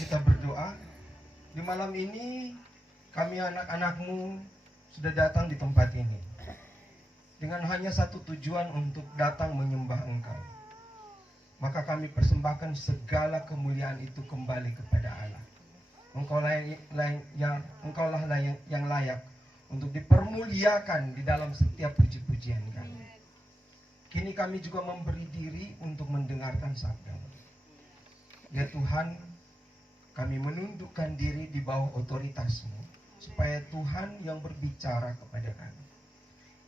kita berdoa. Di malam ini kami anak-anakmu sudah datang di tempat ini dengan hanya satu tujuan, untuk datang menyembah Engkau. Maka kami persembahkan segala kemuliaan itu kembali kepada Allah. Engkaulah yang layak untuk dipermuliakan di dalam setiap puji-pujian kami. Kini kami juga memberi diri untuk mendengarkan sabda-Mu. Ya Tuhan, kami menundukkan diri di bawah otoritas-Mu, supaya Tuhan yang berbicara kepada kami.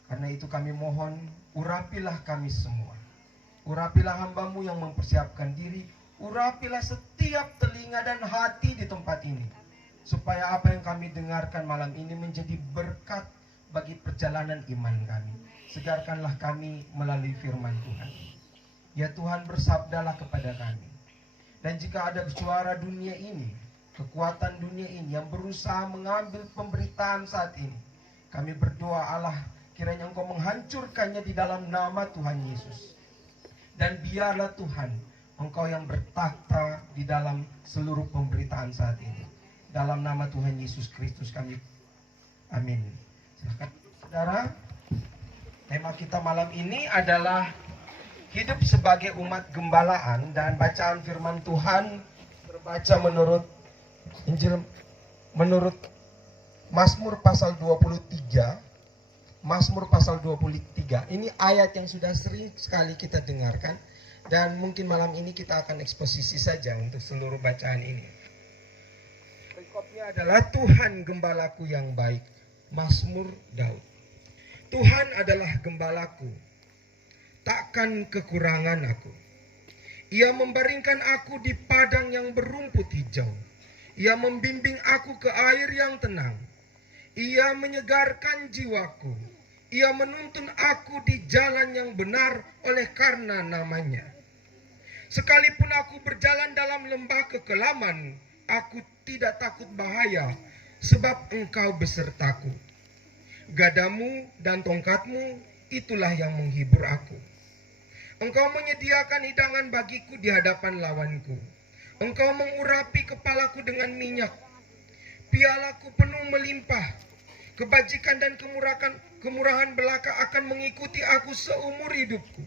Karena itu kami mohon, urapilah kami semua. Urapilah hamba-Mu yang mempersiapkan diri. Urapilah setiap telinga dan hati di tempat ini, supaya apa yang kami dengarkan malam ini menjadi berkat bagi perjalanan iman kami. Segarkanlah kami melalui firman Tuhan. Ya Tuhan, bersabdalah kepada kami. Dan jika ada suara dunia ini, kekuatan dunia ini yang berusaha mengambil pemberitaan saat ini, kami berdoa Allah, kiranya Engkau menghancurkannya di dalam nama Tuhan Yesus. Dan biarlah Tuhan, Engkau yang bertakhta di dalam seluruh pemberitaan saat ini. Dalam nama Tuhan Yesus Kristus kami. Amin. Silakan saudara. Tema kita malam ini adalah hidup sebagai umat gembalaan, dan bacaan firman Tuhan terbaca menurut Mazmur pasal 23. Mazmur pasal 23. Ini ayat yang sudah sering sekali kita dengarkan, dan mungkin malam ini kita akan eksposisi saja untuk seluruh bacaan ini. Perikopnya adalah Tuhan gembalaku yang baik. Mazmur Daud. Tuhan adalah gembalaku, takkan kekurangan aku. Ia membaringkan aku di padang yang berumput hijau. Ia membimbing aku ke air yang tenang. Ia menyegarkan jiwaku. Ia menuntun aku di jalan yang benar oleh karena namanya. Sekalipun aku berjalan dalam lembah kekelaman, aku tidak takut bahaya, sebab Engkau besertaku. Gadamu dan tongkatmu, itulah yang menghibur aku. Engkau menyediakan hidangan bagiku di hadapan lawanku. Engkau mengurapi kepalaku dengan minyak. Pialaku penuh melimpah. Kebajikan dan kemurahan belaka akan mengikuti aku seumur hidupku.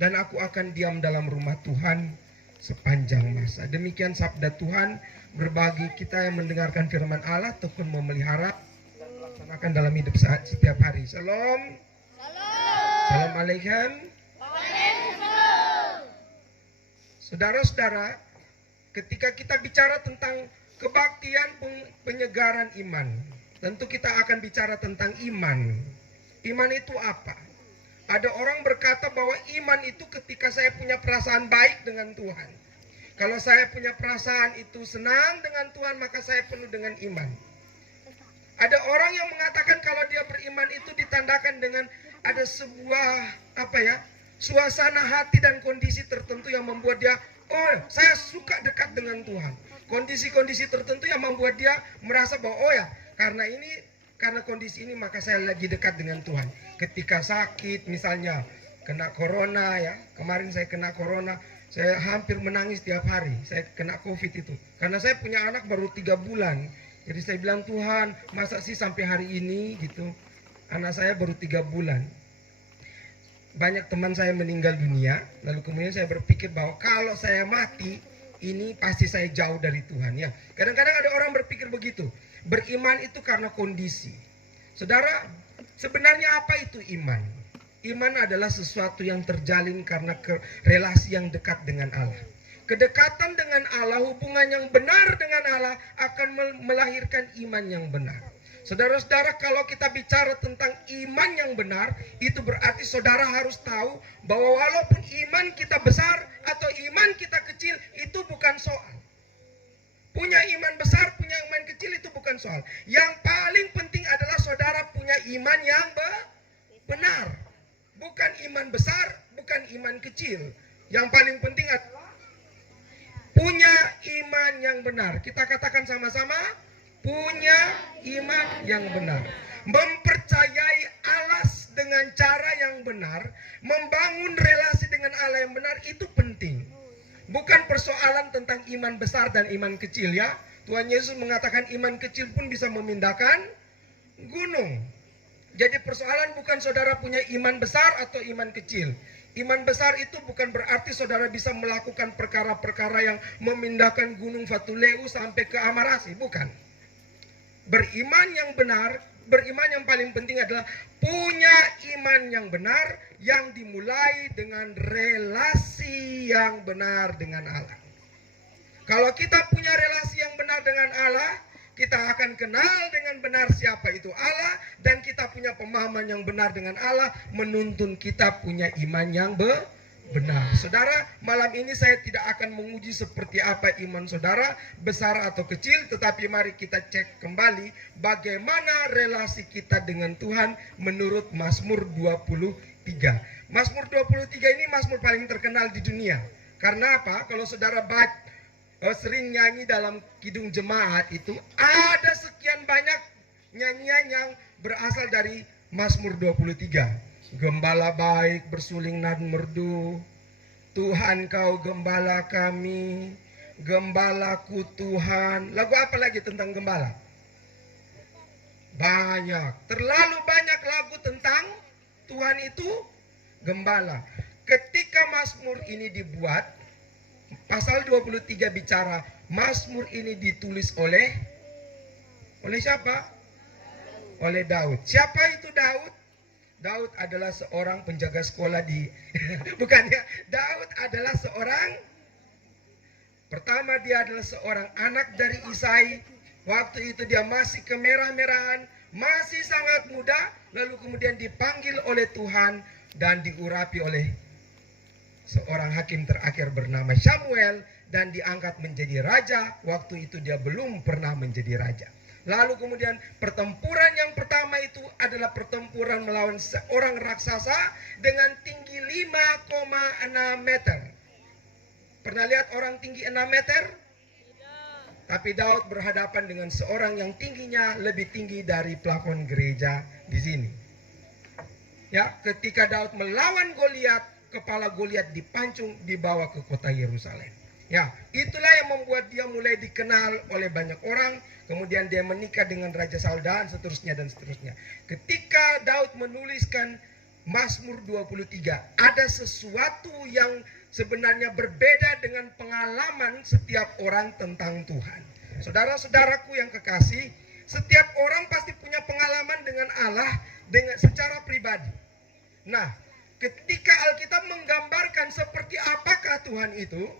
Dan aku akan diam dalam rumah Tuhan sepanjang masa. Demikian sabda Tuhan, berbagi kita yang mendengarkan firman Allah, tekun memelihara dan melaksanakan dalam hidup setiap hari. Shalom. Shalom alaikum. Saudara-saudara, ketika kita bicara tentang kebaktian penyegaran iman, tentu kita akan bicara tentang iman. Iman itu apa? Ada orang berkata bahwa iman itu ketika saya punya perasaan baik dengan Tuhan. Kalau saya punya perasaan itu senang dengan Tuhan, maka saya penuh dengan iman. Ada orang yang mengatakan kalau dia beriman itu ditandakan dengan ada sebuah suasana hati dan kondisi tertentu yang membuat dia, oh saya suka dekat dengan Tuhan. Kondisi-kondisi tertentu yang membuat dia merasa bahwa oh ya, karena kondisi ini maka saya lagi dekat dengan Tuhan. Ketika sakit misalnya, kena corona ya, kemarin saya kena corona, saya hampir menangis tiap hari. Saya kena COVID itu, karena saya punya anak baru 3 bulan. Jadi saya bilang, Tuhan masa sih sampai hari ini gitu, anak saya baru 3 bulan. Banyak teman saya meninggal dunia, lalu kemudian saya berpikir bahwa kalau saya mati, ini pasti saya jauh dari Tuhan ya. Kadang-kadang ada orang berpikir begitu. Beriman itu karena kondisi. Saudara, sebenarnya apa itu iman? Iman adalah sesuatu yang terjalin karena relasi yang dekat dengan Allah. Kedekatan dengan Allah, hubungan yang benar dengan Allah akan melahirkan iman yang benar. Saudara-saudara, kalau kita bicara tentang iman yang benar, itu berarti saudara harus tahu bahwa walaupun iman kita besar atau iman kita kecil, itu bukan soal. Punya iman besar, punya iman kecil itu bukan soal. Yang paling penting adalah saudara punya iman yang benar. Bukan iman besar, bukan iman kecil. Yang paling penting adalah punya iman yang benar. Kita katakan sama-sama, punya iman yang benar. Mempercayai Allah dengan cara yang benar, membangun relasi dengan Allah yang benar, itu penting. Bukan persoalan tentang iman besar dan iman kecil ya. Tuhan Yesus mengatakan iman kecil pun bisa memindahkan gunung. Jadi persoalan bukan saudara punya iman besar atau iman kecil. Iman besar itu bukan berarti saudara bisa melakukan perkara-perkara yang memindahkan gunung Fatuleu sampai ke Amarasi. Bukan. Beriman yang benar, beriman yang paling penting adalah punya iman yang benar yang dimulai dengan relasi yang benar dengan Allah. Kalau kita punya relasi yang benar dengan Allah, kita akan kenal dengan benar siapa itu Allah, dan kita punya pemahaman yang benar dengan Allah, menuntun kita punya iman yang benar. Saudara, malam ini saya tidak akan menguji seperti apa iman saudara, besar atau kecil, tetapi mari kita cek kembali bagaimana relasi kita dengan Tuhan menurut Mazmur 23. Mazmur 23 ini Mazmur paling terkenal di dunia. Karena apa? Kalau saudara sering nyanyi dalam kidung jemaat itu, ada sekian banyak nyanyian yang berasal dari Mazmur 23. Gembala baik bersuling nan merdu, Tuhan kau gembala kami, gembalaku Tuhan. Lagu apa lagi tentang gembala? Banyak, terlalu banyak lagu tentang Tuhan itu gembala. Ketika Mazmur ini dibuat, pasal 23 bicara Mazmur ini ditulis oleh siapa? Oleh Daud. Siapa itu Daud? Daud adalah seorang penjaga sekolah bukan ya. Daud adalah pertama dia adalah seorang anak dari Isai. Waktu itu dia masih kemerah-merahan, masih sangat muda, lalu kemudian dipanggil oleh Tuhan dan diurapi oleh seorang hakim terakhir bernama Samuel dan diangkat menjadi raja. Waktu itu dia belum pernah menjadi raja. Lalu kemudian pertempuran yang pertama itu adalah pertempuran melawan seorang raksasa dengan tinggi 5,6 meter. Pernah lihat orang tinggi 6 meter? Tapi Daud berhadapan dengan seorang yang tingginya lebih tinggi dari plafon gereja di sini. Ya, ketika Daud melawan Goliat, kepala Goliat dipancung dibawa ke kota Yerusalem. Ya, itulah yang membuat dia mulai dikenal oleh banyak orang. Kemudian dia menikah dengan Raja Saul dan seterusnya dan seterusnya. Ketika Daud menuliskan Mazmur 23, ada sesuatu yang sebenarnya berbeda dengan pengalaman setiap orang tentang Tuhan. Saudara-saudaraku yang kekasih, setiap orang pasti punya pengalaman dengan Allah secara pribadi. Nah, ketika Alkitab menggambarkan seperti apakah Tuhan itu,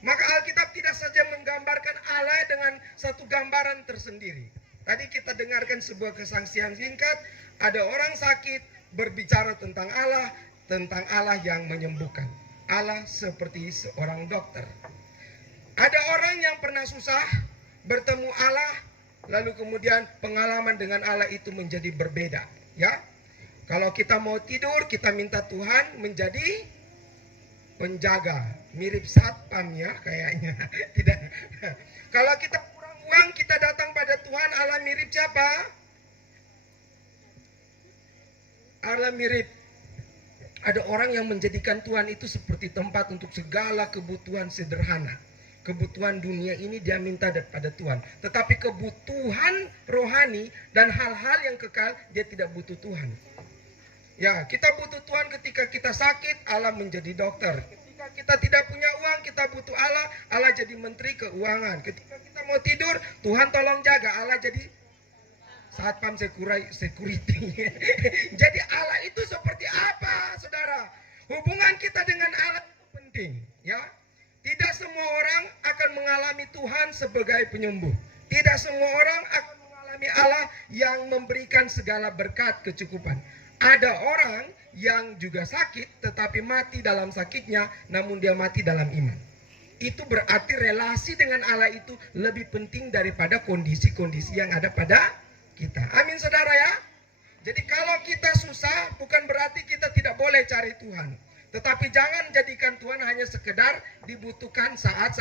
maka Alkitab tidak saja menggambarkan Allah dengan satu gambaran tersendiri. Tadi kita dengarkan sebuah kesaksian singkat, ada orang sakit berbicara tentang Allah yang menyembuhkan. Allah seperti seorang dokter. Ada orang yang pernah susah bertemu Allah, lalu kemudian pengalaman dengan Allah itu menjadi berbeda. Ya, kalau kita mau tidur, kita minta Tuhan menjadi penjaga, mirip satpam ya kayaknya. Tidak. Kalau kita kurang uang, kita datang pada Tuhan, Allah mirip siapa? Allah mirip. Ada orang yang menjadikan Tuhan itu seperti tempat untuk segala kebutuhan sederhana. Kebutuhan dunia ini dia minta daripada Tuhan. Tetapi kebutuhan rohani dan hal-hal yang kekal, dia tidak butuh Tuhan. Ya, kita butuh Tuhan ketika kita sakit, Allah menjadi dokter. Ketika kita tidak punya uang, kita butuh Allah, Allah jadi menteri keuangan. Ketika kita mau tidur, Tuhan tolong jaga, Allah jadi satpam security. Jadi Allah itu seperti apa, saudara? Hubungan kita dengan Allah itu penting, ya. Tidak semua orang akan mengalami Tuhan sebagai penyembuh. Tidak semua orang akan mengalami Allah yang memberikan segala berkat kecukupan. Ada orang yang juga sakit tetapi mati dalam sakitnya, namun dia mati dalam iman. Itu berarti relasi dengan Allah itu lebih penting daripada kondisi-kondisi yang ada pada kita. Amin saudara ya. Jadi kalau kita susah bukan berarti kita tidak boleh cari Tuhan. Tetapi jangan jadikan Tuhan hanya sekedar dibutuhkan saat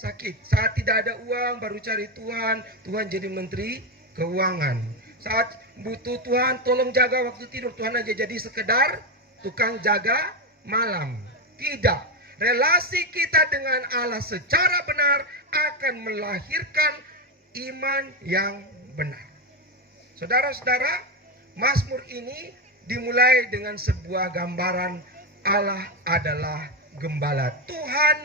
sakit. Saat tidak ada uang baru cari Tuhan. Tuhan jadi menteri keuangan. Saat butuh Tuhan tolong jaga waktu tidur, Tuhan aja jadi sekedar tukang jaga malam. Tidak. relasi kita dengan Allah secara benar akan melahirkan iman yang benar. Saudara-saudara, Mazmur ini dimulai dengan sebuah gambaran Allah adalah gembala. Tuhan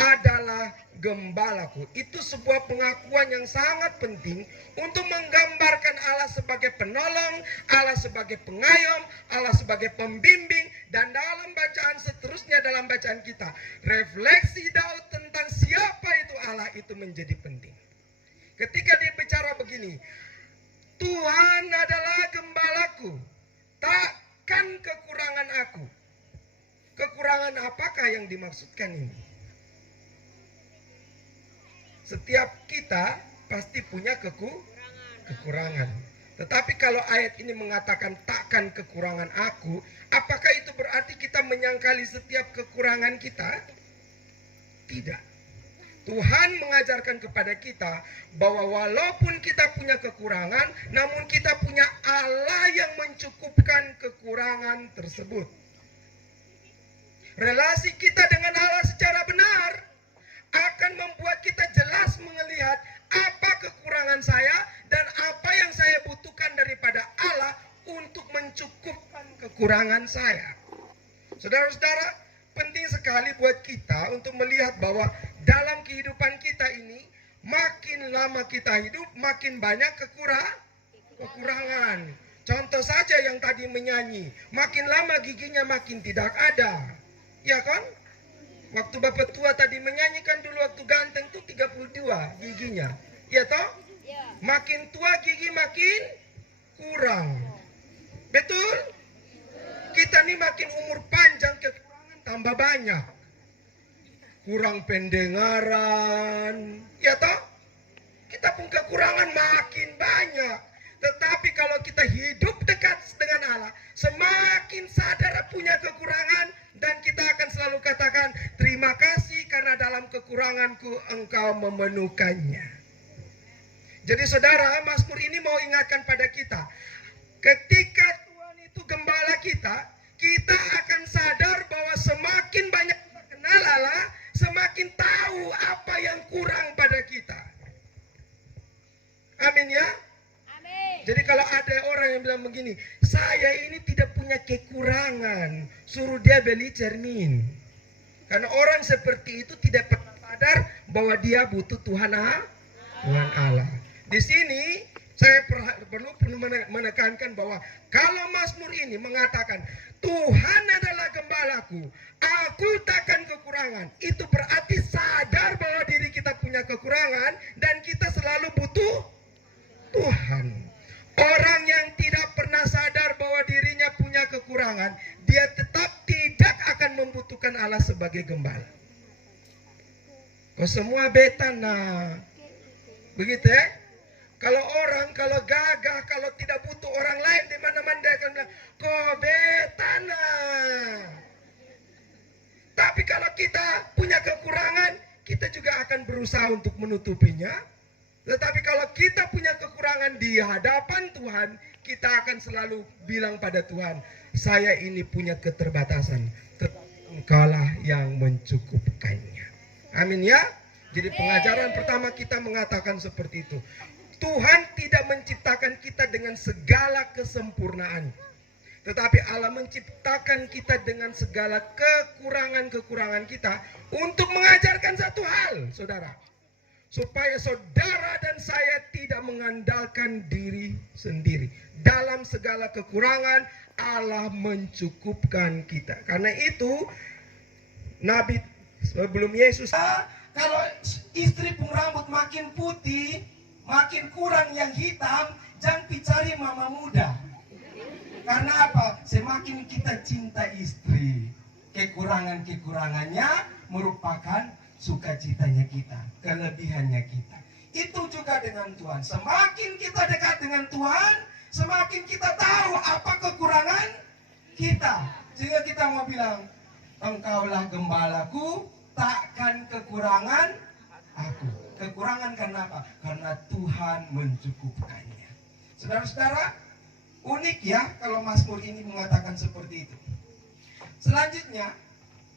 adalah gembalaku. Itu sebuah pengakuan yang sangat penting untuk menggambarkan Allah sebagai penolong, Allah sebagai pengayom, Allah sebagai pembimbing. Dan dalam bacaan seterusnya, dalam bacaan kita, refleksi Daud tentang siapa itu Allah itu menjadi penting. Ketika dia bicara begini, Tuhan adalah gembalaku, takkan kekurangan aku. Kekurangan apakah yang dimaksudkan ini? Setiap kita pasti punya kekurangan. Tetapi kalau ayat ini mengatakan takkan kekurangan aku, apakah itu berarti kita menyangkali setiap kekurangan kita? Tidak. Tuhan mengajarkan kepada kita bahwa walaupun kita punya kekurangan, namun kita punya Allah yang mencukupkan kekurangan tersebut. Relasi kita dengan Allah secara benar akan membuat kita jelas melihat apa kekurangan saya dan apa yang saya butuhkan daripada Allah untuk mencukupkan kekurangan saya. Saudara-saudara, penting sekali buat kita untuk melihat bahwa dalam kehidupan kita ini, makin lama kita hidup, makin banyak kekurangan. Contoh saja yang tadi menyanyi, makin lama giginya makin tidak ada. Ya kan? Waktu Bapak tua tadi menyanyikan dulu waktu ganteng tuh 32 giginya. Ya toh? Makin tua gigi makin kurang. Betul? Kita nih makin umur panjang, kekurangan tambah banyak. Kurang pendengaran. Ya toh? Kita pun kekurangan makin banyak. Tetapi kalau kita hidup dekat dengan Allah, semakin sadar punya kekurangan, dan kita akan selalu katakan, terima kasih karena dalam kekuranganku engkau memenuhkannya. Jadi saudara, Mazmur ini mau ingatkan pada kita, ketika Tuhan itu gembala kita, kita akan sadar bahwa semakin banyak kita kenal Allah, semakin tahu apa yang kurang pada kita. Amin ya. Jadi kalau ada orang yang bilang begini, saya ini tidak punya kekurangan, suruh dia beli cermin. Karena orang seperti itu tidak pernah sadar bahwa dia butuh Tuhan Allah. Di sini saya perlu menekankan bahwa kalau Mazmur ini mengatakan Tuhan adalah gembalaku, aku takkan kekurangan, itu berarti sadar bahwa diri kita punya kekurangan dan kita selalu butuh Tuhan. Orang yang tidak pernah sadar bahwa dirinya punya kekurangan, dia tetap tidak akan membutuhkan Allah sebagai gembala. Kau semua beta nah. Begitu ya? Kalau gagah, kalau tidak butuh orang lain di mana-mana dia akan bilang, kau beta nah. Tapi kalau kita punya kekurangan, kita juga akan berusaha untuk menutupinya. Tetapi kalau kita punya kekurangan di hadapan Tuhan, kita akan selalu bilang pada Tuhan, saya ini punya keterbatasan, tetapi Engkaulah yang mencukupkannya. Amin ya. Jadi pengajaran pertama kita mengatakan seperti itu. Tuhan tidak menciptakan kita dengan segala kesempurnaan, tetapi Allah menciptakan kita dengan segala kekurangan-kekurangan kita untuk mengajarkan satu hal, saudara. Supaya saudara dan saya tidak mengandalkan diri sendiri. Dalam segala kekurangan, Allah mencukupkan kita. Karena itu, Nabi sebelum Yesus, kalau istri pun rambut makin putih, makin kurang yang hitam, jangan cari mama muda. Karena apa? Semakin kita cinta istri, kekurangan-kekurangannya merupakan sukacitanya kita, kelebihannya kita. Itu juga dengan Tuhan. Semakin kita dekat dengan Tuhan, semakin kita tahu apa kekurangan kita. Sehingga kita mau bilang, Engkaulah gembalaku, takkan kekurangan aku. Kekurangan karena apa? Karena Tuhan mencukupkannya. Saudara-saudara, unik ya kalau Mazmur ini mengatakan seperti itu. Selanjutnya,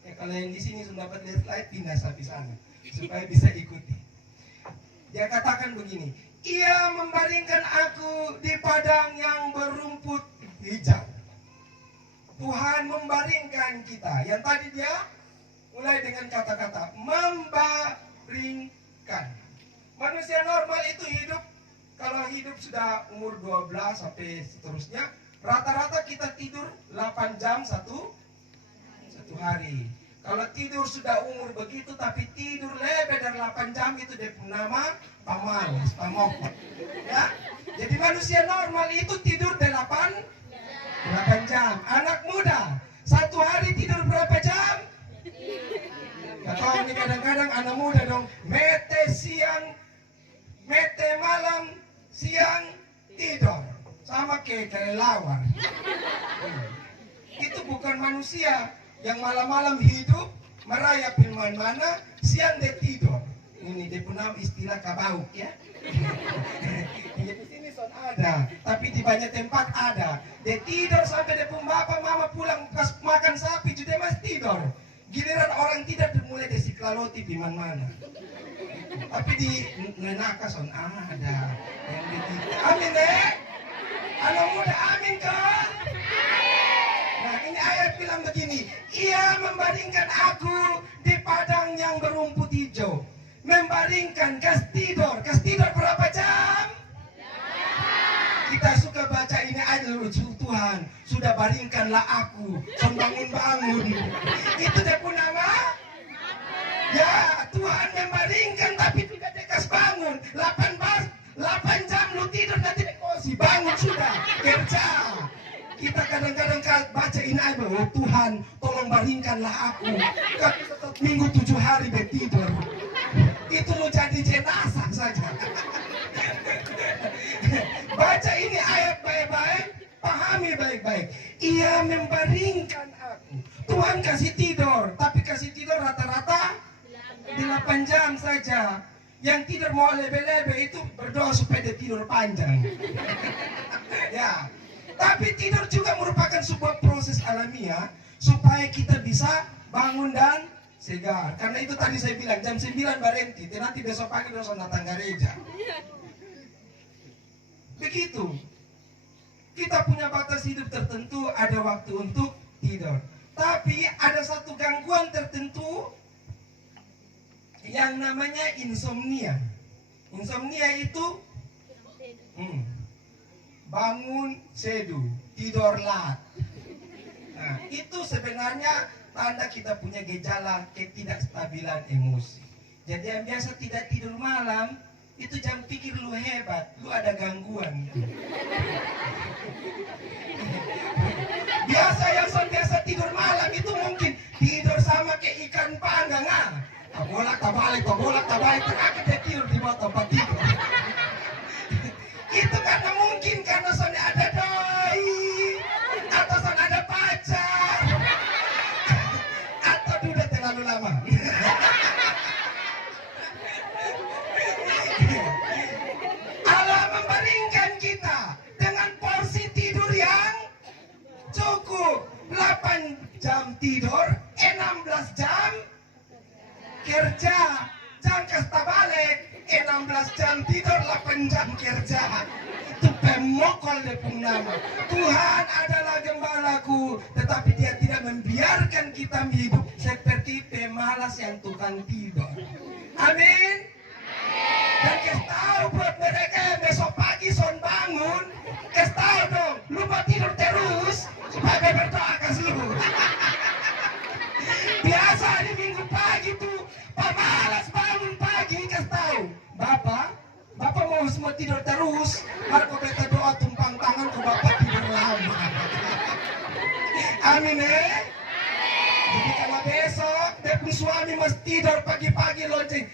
Ya, kalau yang di sini sudah dapat lihat slide, pindah sampai sana supaya bisa ikuti. Dia katakan begini, ia membaringkan aku di padang yang berumput hijau. Tuhan membaringkan kita. Yang tadi dia mulai dengan kata-kata membaringkan. Manusia normal itu hidup, kalau hidup sudah umur 12 sampai seterusnya, rata-rata kita tidur 8 jam satu hari. Kalau tidur sudah umur begitu tapi tidur lebih dari 8 jam, itu dia nama pamalas, pamokot. Ya? Jadi manusia normal itu tidur 8 jam. Anak muda satu hari tidur berapa jam? Atau ini kadang-kadang anak muda dong, mete siang, mete malam, siang tidur, sama kayak kelelawar. Itu bukan manusia yang malam-malam hidup merayap mana-mana, siang dia tidur. Ini dia punya istilah kabauk ya. Di sini son ada, tapi di banyak tempat ada. Dia tidur sampai dia pun bapak mama pulang pas makan sapi juga masih tidur. Giliran orang tidak mulai dia siklaloti di mana-mana. Tapi di Nenaka son ada yang begitu. Amin deh. Anak muda amin kan? Nah ini ayat bilang begini, ia membaringkan aku di padang yang berumput hijau. Membaringkan, kas tidur berapa jam? Kita suka baca ini ayat Tuhan, sudah baringkanlah aku, son bangun-bangun. Itu dia pun nama? Ya, Tuhan membaringkan tapi tidak dekas bangun. 8 jam lu tidur nanti dekosi, bangun sudah, kerja. Kita kadang-kadang baca ini ayat, oh Tuhan tolong baringkanlah aku. Minggu 7 hari tidur. Itu lu jadi jenazah saja. Baca ini ayat baik-baik, pahami baik-baik. Ia membaringkan aku. Tuhan kasih tidur, tapi kasih tidur rata-rata 8 jam saja. Yang tidur mau lebe-lebe itu berdoa supaya dia tidur panjang. Ya. Tapi tidur juga merupakan sebuah proses alamiah supaya kita bisa bangun dan segar. Karena itu tadi saya bilang jam 9 berhenti, nanti besok pagi langsung datang gereja. Begitu. Kita punya batas hidup tertentu, ada waktu untuk tidur. Tapi ada satu gangguan tertentu yang namanya insomnia. Insomnia itu bangun seduh, tidur lat. Nah, itu sebenarnya tanda kita punya gejala ketidakstabilan emosi. Jadi yang biasa tidak tidur malam, itu jangan pikir lu hebat, lu ada gangguan. Biasa yang biasa tidur malam itu mungkin tidur sama kayak ikan panggang. Bolak tabalik, terakhir dia tidur di bawah tempat tidur. Itu karena mungkin karena sana ada doi, atau sana ada pacar, atau udah terlalu lama. Allah membaringkan kita dengan porsi tidur yang cukup. 8 jam tidur, 16 jam kerja. Jangan kasta balik, 16 jam tidur, 8 jam kerja. Itu pemokol dia punya nama. Tuhan adalah gembalaku, tetapi dia tidak membiarkan kita hidup seperti pemalas yang tukang tidur. Amin. Dan kasih tahu buat mereka yang besok pagi son bangun, kasih tahu dong, lupa tidur terus supaya berdoa ke seluruh. Biasa di minggu pagi tuh pemalas bangun pagi, kasih tahu, Bapak mau semua tidur terus, Marco beta doa tumpang tangan ke Bapak tidur lama. Amin Jadi kalau besok dia pun suami mesti tidur pagi-pagi lonceng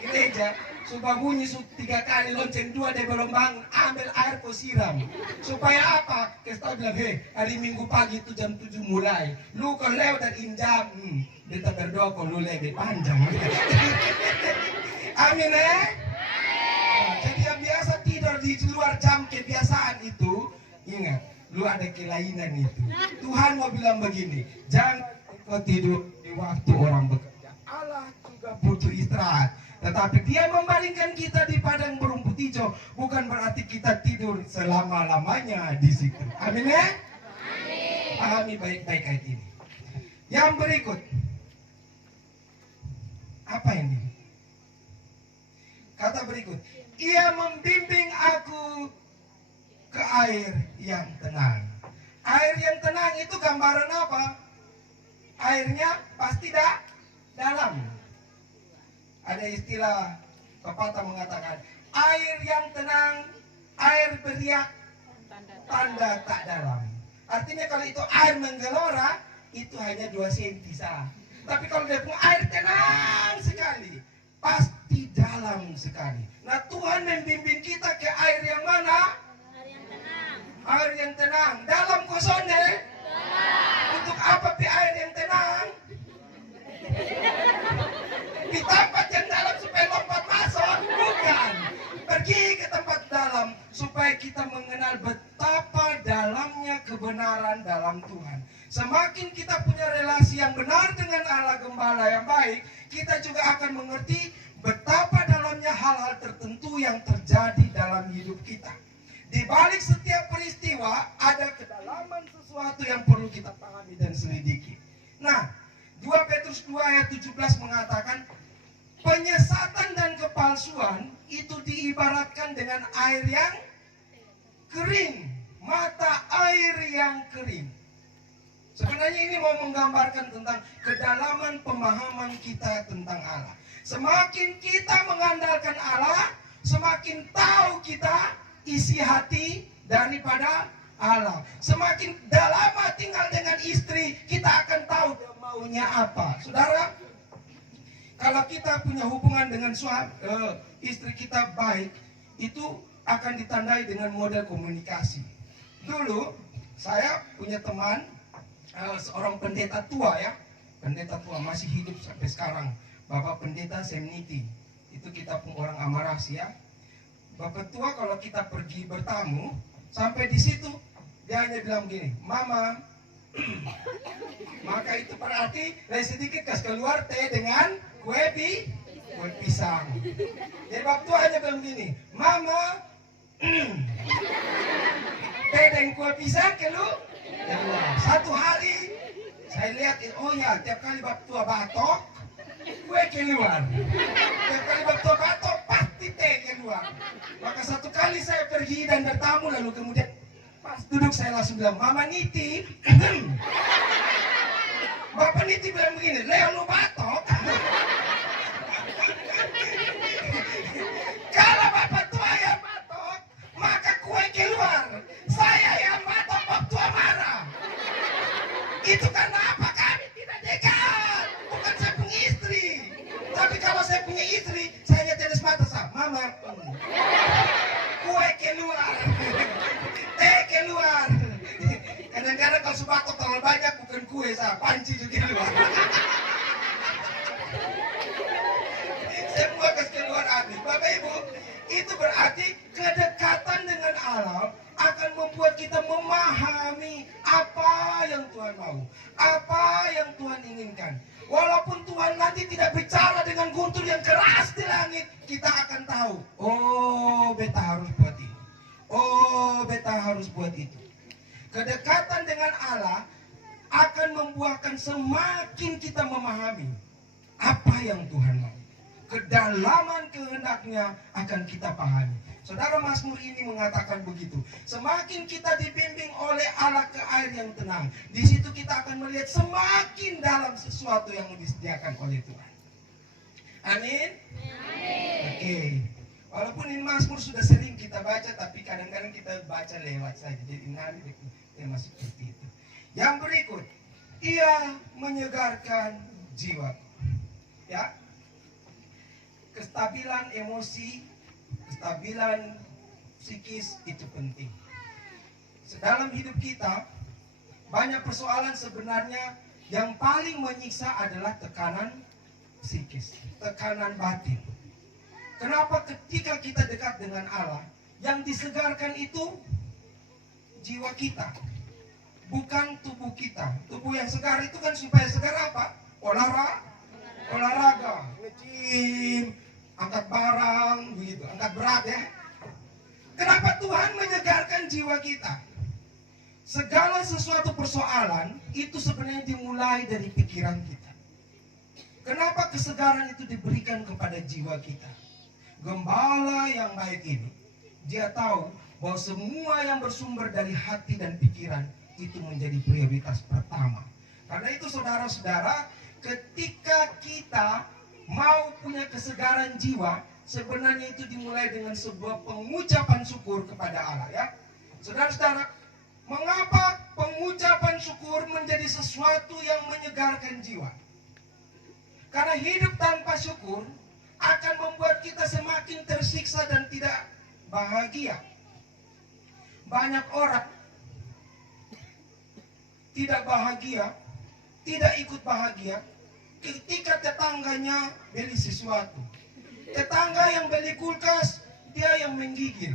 gereja supaya bunyi 3 kali lonceng 2 dia belum bangun, ambil air kau siram supaya apa? Kita bilang hari Minggu pagi itu jam 7 mulai, lu kalau lewat dari jam beta berdoa kalau lu lebih panjang. Amin Jadi yang biasa tidur di luar jam kebiasaan itu, ingat Lu ada kelainan itu. Tuhan mau bilang begini, jangan kau tidur di waktu orang bekerja. Allah juga butuh istirahat. Tetapi dia membaringkan kita di padang berumput hijau, bukan berarti kita tidur selama-lamanya di situ. Amin ya? Pahami baik-baik ayat ini. Yang berikut, apa ini? Kata berikut, ia membimbing aku ke air yang tenang. Air yang tenang itu gambaran apa? Airnya pasti dalam. Ada istilah pepatah mengatakan, air yang tenang, air beriak, tanda tak dalam. Artinya kalau itu air menggelora, itu hanya 2 senti sah. Tapi kalau dia punya air tenang sekali, pasti dalam sekali. Nah, Tuhan membimbing kita ke air yang mana? Air yang tenang. Dalam kosonde? Untuk apa air yang tenang? Di tempat yang dalam supaya lompat masuk? Bukan. Pergi ke tempat dalam supaya kita mengenal betapa dalamnya kebenaran dalam Tuhan. Semakin kita punya relasi yang benar dengan Allah Gembala yang baik, kita juga akan mengerti betapa dalamnya hal-hal tertentu yang terjadi dalam hidup kita. Di balik setiap peristiwa ada kedalaman sesuatu yang perlu kita pahami dan selidiki. Nah, 2 Petrus 2 ayat 17 mengatakan, penyesatan dan kepalsuan itu diibaratkan dengan air yang kering, mata air yang kering. Sebenarnya ini mau menggambarkan tentang kedalaman pemahaman kita tentang Allah. Semakin kita mengandalkan Allah, semakin tahu kita isi hati daripada Allah. Semakin dalam tinggal dengan istri, kita akan tahu dia maunya apa. Saudara, kalau kita punya hubungan dengan istri kita baik, itu akan ditandai dengan model komunikasi. Dulu saya punya teman, seorang pendeta tua ya, pendeta tua masih hidup sampai sekarang, Bapak Pendeta Semniti. Itu kita pun orang Amaras ya. Bapak tua kalau kita pergi bertamu, sampai di situ dia hanya bilang begini, Mama, maka itu berarti lain sedikit kas keluar teh dengan kue pisang. Jadi bapak tua hanya bilang begini, Mama, teh dan kue pisang keluar. Satu hari saya lihat, oh ya, tiap kali bapak tua batok, kue keluar. Tiap kali bapak tua batok, pasti teh keluar. Maka satu kali saya pergi dan bertamu, lalu kemudian pas duduk saya langsung bilang, Mama Niti, Bapak Niti bilang begini, Leo lu batok. Kalau bapak tua yang batok, maka kue keluar. Saya yang batok, bapak tua marah. Itu karena apa? Kami tidak dekat. Bukan saya punya istri. Tapi kalau saya punya istri, saya hanya tetes mata sah, Mama, kue keluar. Teh keluar. Kadang-kadang kalau batok terlalu banyak, bukan kue sah, panci juga keluar. Semua keluar habis. Bapak Ibu, itu berarti kedekatan dengan Allah akan membuat kita memahami apa yang Tuhan mau, apa yang Tuhan inginkan. Walaupun Tuhan nanti tidak bicara dengan guntur yang keras di langit, kita akan tahu, oh beta harus buat ini, oh beta harus buat itu. Kedekatan dengan Allah akan membuahkan semakin kita memahami apa yang Tuhan mau. Kedalaman kehendaknya akan kita pahami. Saudara, Mazmur ini mengatakan begitu. Semakin kita dibimbing oleh Allah ke air yang tenang, di situ kita akan melihat semakin dalam sesuatu yang disediakan oleh Tuhan. Amin. Oke. Walaupun ini Mazmur sudah sering kita baca, tapi kadang-kadang kita baca lewat saja. Jadi nanti tema seperti itu. Yang berikut, ia menyegarkan jiwa. Ya. Kestabilan emosi, kestabilan psikis itu penting. Dalam hidup kita, banyak persoalan sebenarnya yang paling menyiksa adalah tekanan psikis, tekanan batin. Kenapa ketika kita dekat dengan Allah, yang disegarkan itu jiwa kita, bukan tubuh kita. Tubuh yang segar itu kan supaya segar apa? Olahraga, nge-gym, angkat barang, begitu, angkat berat ya. Kenapa Tuhan menyegarkan jiwa kita? Segala sesuatu persoalan itu sebenarnya dimulai dari pikiran kita. Kenapa kesegaran itu diberikan kepada jiwa kita? Gembala yang baik ini, dia tahu bahwa semua yang bersumber dari hati dan pikiran itu menjadi prioritas pertama. Karena itu saudara-saudara, ketika kita mau punya kesegaran jiwa, sebenarnya itu dimulai dengan sebuah pengucapan syukur kepada Allah ya. Saudara-saudara, mengapa pengucapan syukur menjadi sesuatu yang menyegarkan jiwa? Karena hidup tanpa syukur akan membuat kita semakin tersiksa dan tidak bahagia. Banyak orang tidak bahagia, tidak ikut bahagia ketika tetangganya beli sesuatu. Tetangga yang beli kulkas, dia yang menggigil.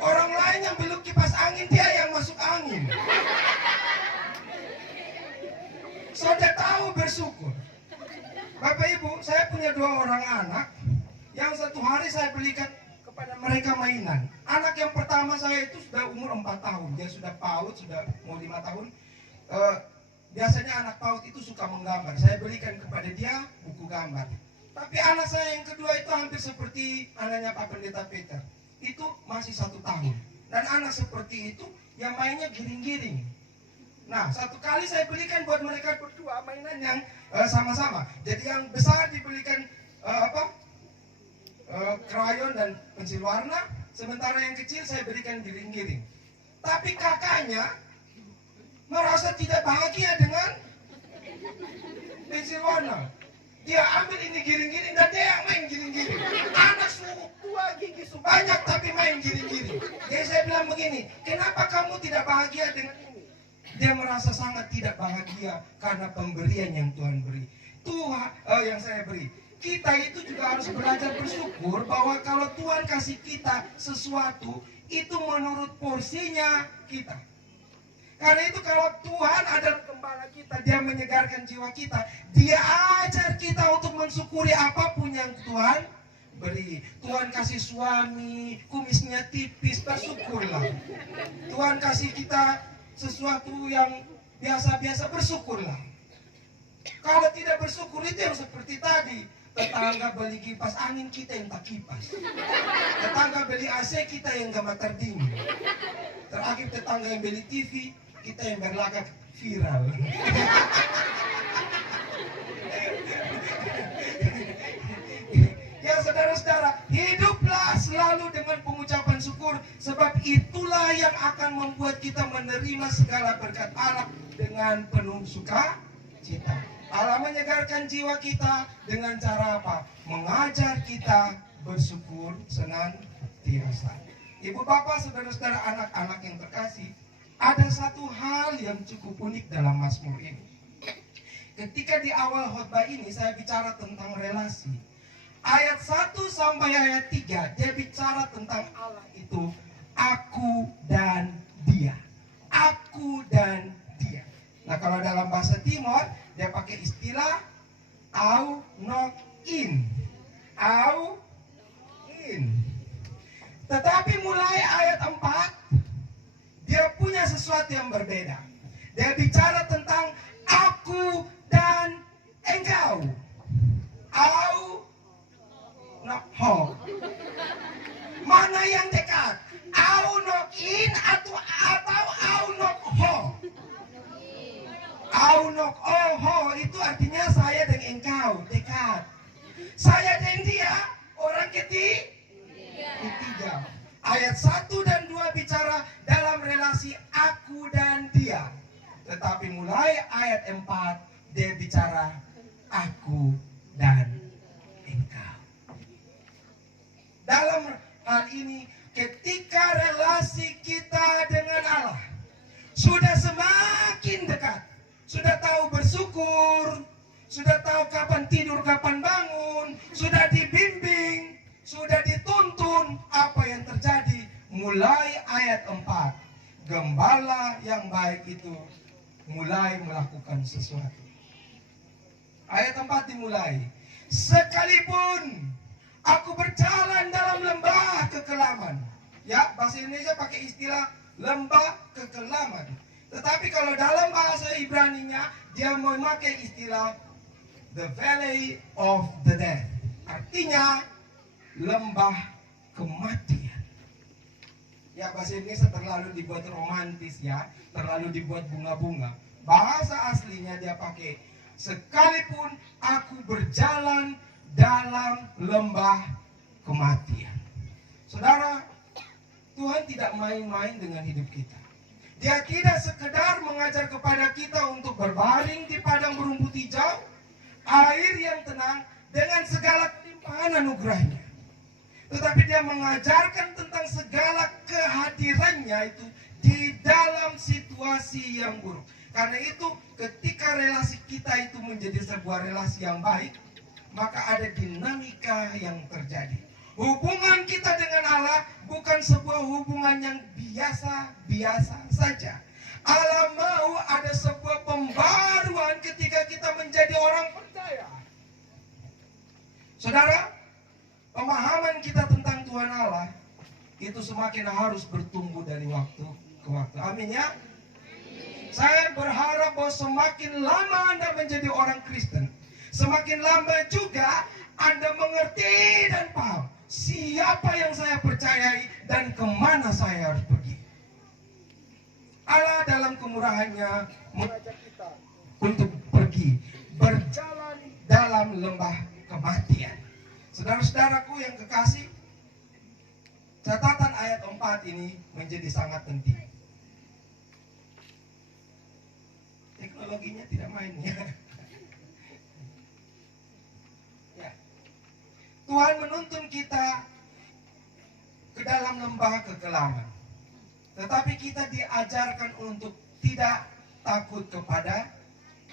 Orang lain yang beli kipas angin, dia yang masuk angin. Saudara tahu bersyukur. Bapak Ibu, saya punya 2 orang anak. Yang satu hari saya belikan kepada mereka mainan. Anak yang pertama saya itu sudah umur 4 tahun. Dia sudah PAUD, sudah mau 5 tahun. Biasanya anak PAUD itu suka menggambar. Saya belikan kepada dia buku gambar. Tapi anak saya yang kedua itu hampir seperti anaknya Pak Pendeta Peter. Itu masih 1 tahun. Dan anak seperti itu yang mainnya giring-giring. Nah, satu kali saya belikan buat mereka berdua mainan yang sama-sama. Jadi yang besar dibelikan krayon dan pensil warna, sementara yang kecil saya berikan giring-giring. Tapi kakaknya merasa tidak bahagia dengan pensil warna. Dia ambil ini giring-giring dan dia yang main giring-giring. Anak tua gigi banyak tapi main giring-giring. Jadi saya bilang begini, kenapa kamu tidak bahagia dengan ini? Dia merasa sangat tidak bahagia karena pemberian yang Tuhan beri. Yang saya beri. Kita itu juga harus belajar bersyukur bahwa kalau Tuhan kasih kita sesuatu, itu menurut porsinya kita. Karena itu kalau Tuhan adalah gembala kita, dia menyegarkan jiwa kita, dia ajar kita untuk mensyukuri apapun yang Tuhan beri. Tuhan kasih suami, kumisnya tipis, bersyukurlah. Tuhan kasih kita sesuatu yang biasa-biasa, bersyukurlah. Kalau tidak bersyukur itu yang seperti tadi, tetangga beli kipas angin, kita yang tak kipas. Tetangga beli AC, kita yang gak matar dingin. Terakhir tetangga yang beli TV, kita yang berlagak viral. Ya saudara-saudara, hiduplah selalu dengan pengucapan syukur, sebab itulah yang akan membuat kita menerima segala berkat Allah dengan penuh sukacita. Allah menyegarkan jiwa kita dengan cara apa? Mengajar kita bersyukur senantiasa. Ibu bapak, saudara-saudara, anak-anak yang terkasih, ada satu hal yang cukup unik dalam Mazmur ini. Ketika di awal khotbah ini saya bicara tentang relasi. Ayat 1 sampai ayat 3 dia bicara tentang Allah itu aku dan dia. Aku dan dia. Nah, kalau dalam bahasa Timur dia pakai istilah au nok in. Au in. Tetapi mulai ayat 4 dia punya sesuatu yang berbeda. Dia bicara tentang aku dan engkau. Au nok ho. Mana yang dekat? Au nok in atau au nok ho? Au nok ho itu artinya saya dan engkau dekat. Saya dan dia orang ketiga. Ayat 1 dan 2 bicara dalam relasi aku dan dia. Tetapi mulai ayat 4 dia bicara aku dan engkau. Dalam hal ini ketika relasi kita dengan Allah sudah semakin dekat, sudah tahu bersyukur, sudah tahu kapan tidur, kapan bangun, sudah dibimbing, sudah dituntun, apa yang terjadi? mulai ayat 4, gembala yang baik itu mulai melakukan sesuatu. Ayat 4 dimulai, sekalipun aku berjalan dalam lembah kekelaman. Ya, bahasa Indonesia pakai istilah lembah kekelaman. Tetapi kalau dalam bahasa Ibraninya, dia memakai istilah the valley of the death. Artinya, lembah kematian. Ya, bahasa Indonesia terlalu dibuat romantis ya, terlalu dibuat bunga-bunga. Bahasa aslinya dia pakai, sekalipun aku berjalan dalam lembah kematian. Saudara, Tuhan tidak main-main dengan hidup kita. Dia tidak sekedar mengajar kepada kita untuk berbaring di padang berumput hijau, air yang tenang dengan segala kelimpahan anugerahnya. Tetapi dia mengajarkan tentang segala kehadirannya itu di dalam situasi yang buruk. Karena itu ketika relasi kita itu menjadi sebuah relasi yang baik, maka ada dinamika yang terjadi. Hubungan kita dengan Allah bukan sebuah hubungan yang biasa-biasa saja. Allah mau ada sebuah pembaruan ketika kita menjadi orang percaya. Saudara, pemahaman kita tentang Tuhan Allah itu semakin harus bertumbuh dari waktu ke waktu. Amin ya. Saya berharap bahwa semakin lama Anda menjadi orang Kristen, semakin lama juga Anda mengerti dan paham siapa yang saya percayai dan kemana saya harus pergi. Allah dalam kemurahannya mengajak kita untuk pergi berjalan dalam lembah kematian. Saudara-saudaraku yang kekasih, catatan ayat 4 ini menjadi sangat penting. Teknologinya tidak main ya. Tuhan menuntun kita ke dalam lembah kekelaman. Tetapi kita diajarkan untuk tidak takut kepada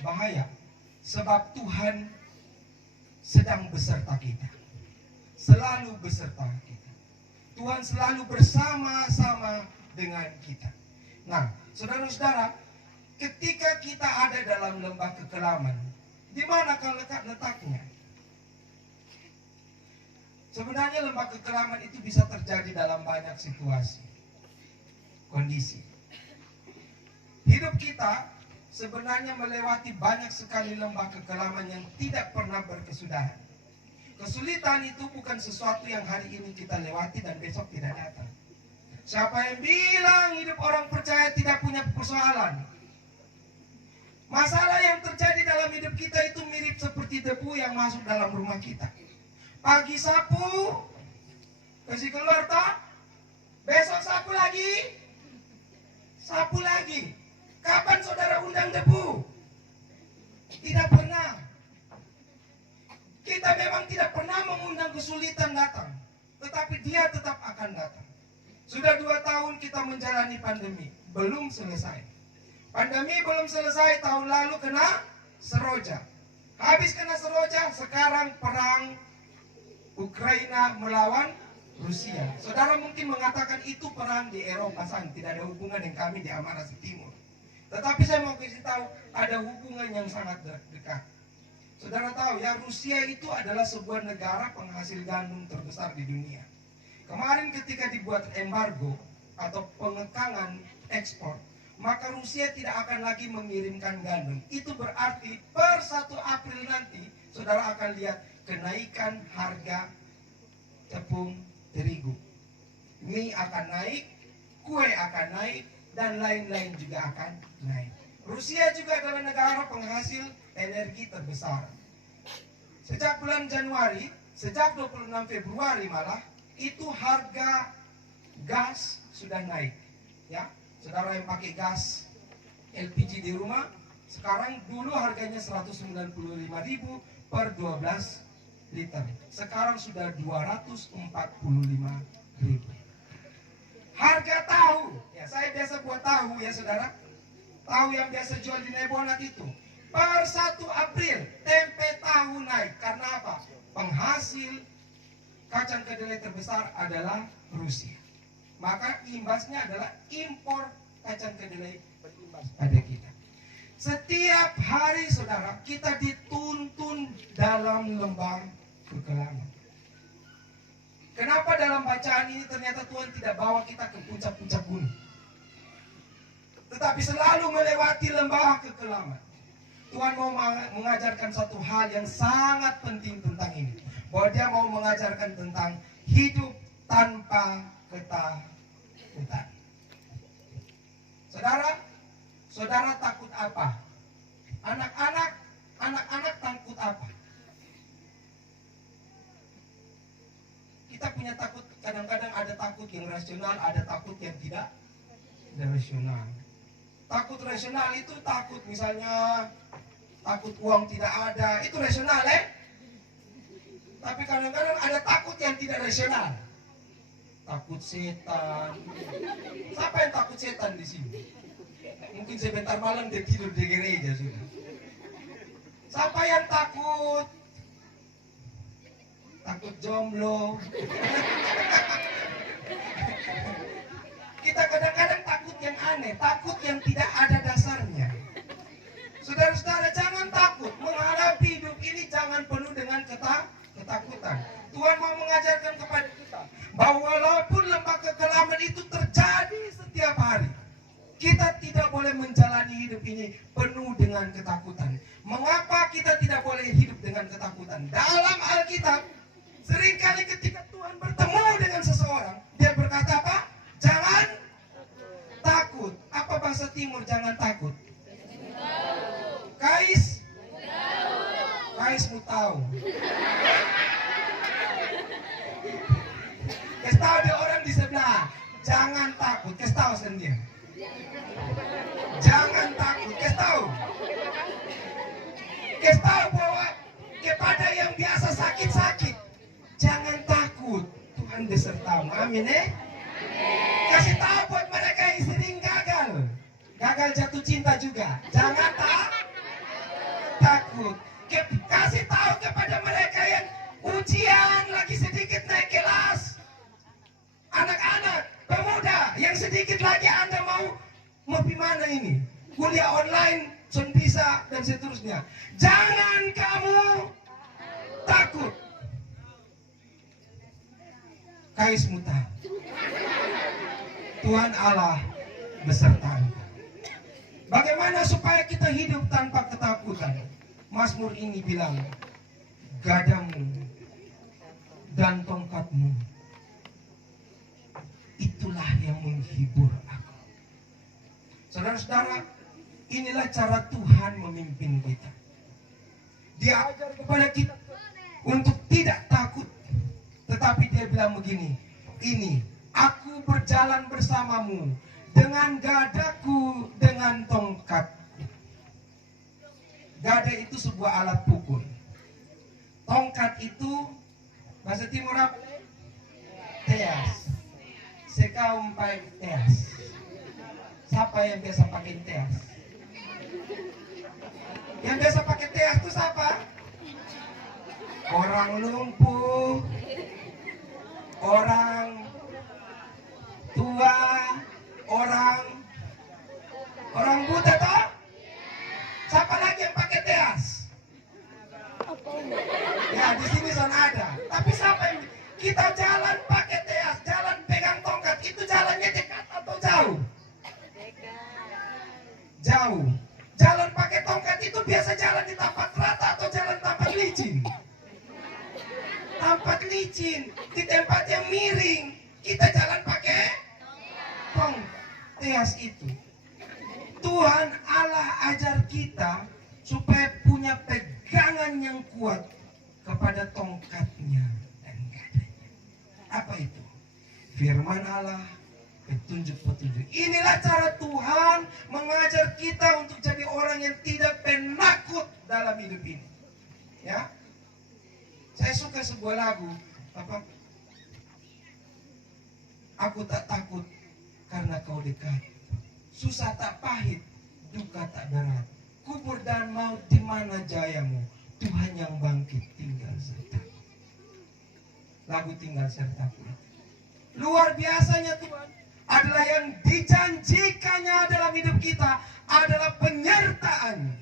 bahaya. Sebab Tuhan sedang beserta kita. Selalu beserta kita. Tuhan selalu bersama-sama dengan kita. Nah, saudara-saudara, ketika kita ada dalam lembah kekelaman, di manakah letaknya? Sebenarnya lembah kekelaman itu bisa terjadi dalam banyak situasi, kondisi. Hidup kita sebenarnya melewati banyak sekali lembah kekelaman yang tidak pernah berkesudahan. Kesulitan itu bukan sesuatu yang hari ini kita lewati dan besok tidak datang. Siapa yang bilang hidup orang percaya tidak punya persoalan? Masalah yang terjadi dalam hidup kita itu mirip seperti debu yang masuk dalam rumah kita. Pagi sapu, kasih keluar toh, besok sapu lagi. Kapan saudara undang debu? Tidak pernah. Kita memang tidak pernah mengundang kesulitan datang, tetapi dia tetap akan datang. Sudah 2 tahun kita menjalani pandemi, belum selesai. Pandemi belum selesai, tahun lalu kena seroja. Habis kena seroja, sekarang perang Ukraina melawan Rusia. Saudara mungkin mengatakan itu perang di Eropa sana, tidak ada hubungan dengan kami di Amara Timur. Tetapi saya mau kasih tahu ada hubungan yang sangat dekat. Saudara tahu ya, Rusia itu adalah sebuah negara penghasil gandum terbesar di dunia. Kemarin ketika dibuat embargo atau pengekangan ekspor, maka Rusia tidak akan lagi mengirimkan gandum. Itu berarti per 1 April nanti saudara akan lihat kenaikan harga tepung terigu. Mie akan naik, kue akan naik, dan lain-lain juga akan naik. Rusia juga adalah negara penghasil energi terbesar. Sejak bulan Januari, sejak 26 Februari malah, itu harga gas sudah naik. Ya, saudara yang pakai gas LPG di rumah, sekarang dulu harganya 195.000 per 12 liter. Sekarang sudah 245.000. Harga tahu, ya saya biasa buat tahu ya saudara. Tahu yang biasa jual di Nebonat itu. Per 1 April tempe tahu naik. Karena apa? Penghasil kacang kedelai terbesar adalah Rusia. maka imbasnya adalah impor kacang kedelai berimbas pada kita. Setiap hari saudara, kita dituntun dalam lembah kekelaman. Kenapa dalam bacaan ini ternyata Tuhan tidak bawa kita ke puncak-puncak gunung, tetapi selalu melewati lembah kekelaman? Tuhan mau mengajarkan satu hal yang sangat penting tentang ini, bahwa Dia mau mengajarkan tentang hidup tanpa ketakutan. Saudara takut apa? Anak-anak takut apa? Kita punya takut, kadang-kadang ada takut yang rasional, ada takut yang tidak rasional. Takut rasional itu takut misalnya takut uang tidak ada, itu rasional Tapi kadang-kadang ada takut yang tidak rasional. Takut setan. Siapa yang takut setan di sini? Mungkin sebentar malam dia tidur di gereja sudah. Siapa yang takut? Takut jomblo. Kita kadang-kadang takut yang aneh, takut yang tidak ada dasarnya. Saudara-saudara, jangan takut menghadapi hidup ini, jangan penuh dengan ketakutan. Tuhan mau mengajarkan kepada kita bahwa walaupun lembah kekelaman itu terjadi setiap hari, kita tidak boleh menjalani hidup ini penuh dengan ketakutan. Mengapa kita tidak boleh hidup dengan ketakutan? Dalam Alkitab, seringkali ketika Tuhan bertemu dengan seseorang, Dia berkata apa? Jangan takut. Apa bahasa Timur jangan takut? Kais mutau. Kasih tahu dia orang di sebelah, jangan takut. Kasih tahu sendiri. Jangan takut. Kasih tahu. Kasih tahu bahwa kepada yang biasa sakit-sakit, jangan takut. Tuhan besertamu. Amin Kasih tahu buat mereka yang sering gagal jatuh cinta juga, jangan takut. Kasih tahu kepada mereka yang ujian lagi sedikit naik kelas, anak-anak, pemuda yang sedikit lagi Anda mau gimana ini, kuliah online, bisa dan seterusnya. Jangan kamu takut. Kais muta. Tuhan Allah beserta. Bagaimana supaya kita hidup tanpa ketakutan? Mazmur ini bilang, gadamu dan tongkatmu, itulah yang menghibur aku. Saudara-saudara, inilah cara Tuhan memimpin kita. Dia ajar kepada kita untuk tidak takut. Tetapi Dia bilang begini, ini, aku berjalan bersamamu dengan gadaku, dengan tongkat. Gada itu sebuah alat pukul. Tongkat itu bahasa Timur apa? Teas. Sekaum pai teas. Siapa yang biasa pakai teas? Yang biasa pakai teas itu siapa? Orang lumpuh, orang tua, orang buta toh? Siapa lagi yang pakai teas? Ya di sini sana ada. Tapi siapa yang kita jalan pakai teas, jalan pegang tongkat, itu jalannya dekat atau jauh? Jauh. Jalan pakai tongkat itu biasa jalan di tempat rata atau jalan tempat licin? Tempat licin, di tempat yang miring, kita jalan pakai tongkat. Teas itu. Tuhan Allah ajar kita supaya punya pegangan yang kuat kepada tongkatnya dan gadanya. Apa itu? Firman Allah, petunjuk-petunjuk. Inilah cara Tuhan mengajar kita untuk jadi orang yang tidak penakut dalam hidup ini. Ya, saya suka sebuah lagu, apa? Aku tak takut karena kau dekat. Susah tak pahit, duka tak berat. Kubur dan maut di mana jayamu? Tuhan yang bangkit tinggal sertaku. Lagu tinggal sertaku. luar biasanya Tuhan adalah yang dijanjikannya dalam hidup kita adalah penyertaan.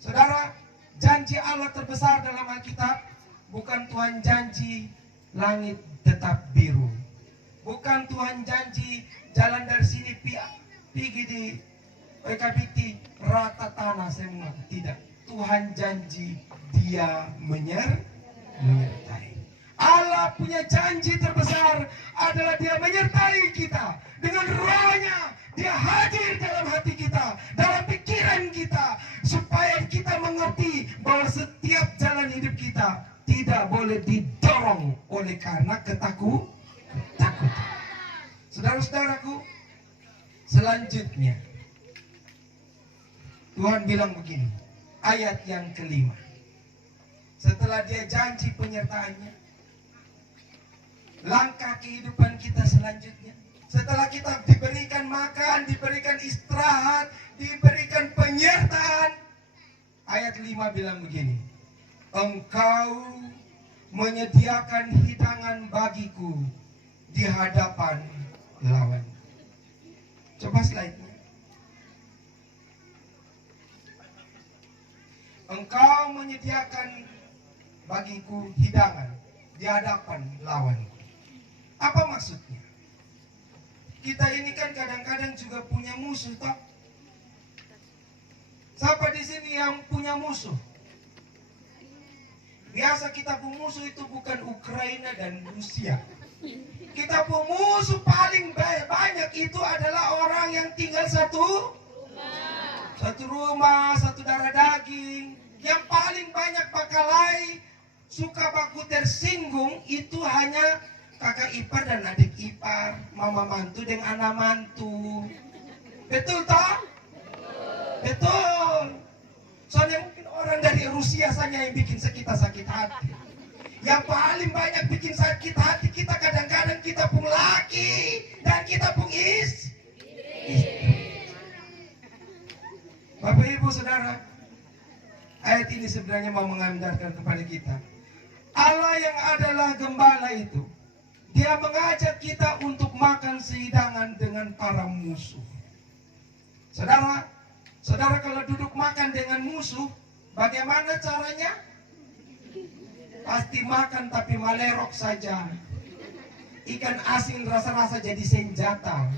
Saudara, janji Allah terbesar dalam Alkitab bukan Tuhan janji langit tetap biru. Bukan Tuhan janji jalan dari sini pergi di PKBT rata tanah semua. Tidak. Tuhan janji Dia menyertai. Allah punya janji terbesar adalah Dia menyertai kita dengan rohnya. Dia hadir dalam hati kita, dalam pikiran kita, supaya kita mengerti bahwa setiap jalan hidup kita tidak boleh didorong oleh karena ketakutan. Saudara-saudaraku, selanjutnya Tuhan bilang begini, ayat yang kelima. Setelah Dia janji penyertaannya, langkah kehidupan kita selanjutnya, setelah kita diberikan makan, diberikan istirahat, diberikan penyertaan, ayat 5 bilang begini, Engkau menyediakan hidangan bagiku di hadapan lawan. Coba slide-nya. Engkau menyediakan bagiku hidangan di hadapan lawanku. Apa maksudnya? Kita ini kan kadang-kadang juga punya musuh, toh? Siapa di sini yang punya musuh? Biasa kita punya musuh itu bukan Ukraina dan Rusia. Kita punya musuh paling banyak itu adalah orang yang tinggal satu rumah, satu darah daging. Yang paling banyak pakalai, suka baku tersinggung itu hanya kakak ipar dan adik ipar, mama mantu dan anak mantu. Betul toh? Betul. Soalnya mungkin orang dari Rusia saja yang bikin kita sakit hati. Yang paling banyak bikin sakit hati kita kadang-kadang kita pun laki dan kita pun istri. Bapak Ibu Saudara, ayat ini sebenarnya mau mengajarkan kepada kita, Allah yang adalah gembala itu, Dia mengajak kita untuk makan sehidangan dengan para musuh. Saudara kalau duduk makan dengan musuh, bagaimana caranya? Pasti makan tapi malerok saja. Ikan asin rasa-rasa jadi senjata.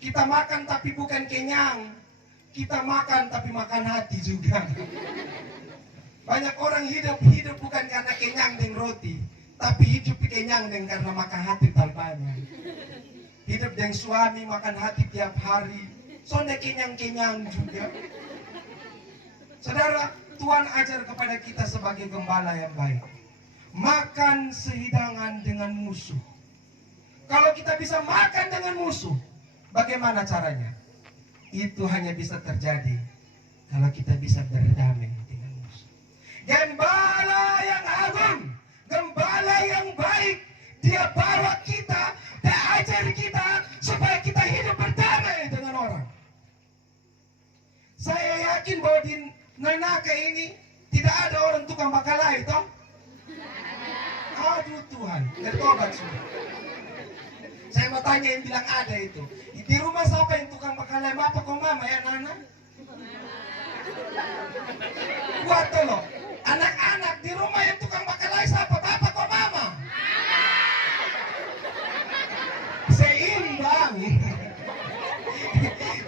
Kita makan tapi bukan kenyang. Kita makan tapi makan hati juga. Banyak orang hidup bukan karena kenyang dengan roti, tapi hidup kenyang dengan karena makan hati talbanya. Hidup dengan suami makan hati tiap hari, sonde kenyang-kenyang juga. Saudara, Tuhan ajar kepada kita sebagai gembala yang baik, makan sehidangan dengan musuh. Kalau kita bisa makan dengan musuh, bagaimana caranya? Itu hanya bisa terjadi kalau kita bisa berdamai dengan musuh. Gembala yang agung, gembala yang baik, Dia bawa kita, Dia ajar kita supaya kita hidup berdamai dengan orang. Saya yakin bahwa di Nanaka ini tidak ada orang tukang bakalai, toh? Aduh Tuhan, bertobat sudah. Saya mau tanya yang bilang ada itu. Di rumah siapa yang tukang bakalai? Bapak kok mama ya Nana? Kuat loh. Anak-anak di rumah yang tukang bakalai siapa? Bapak kok mama? Seimbang.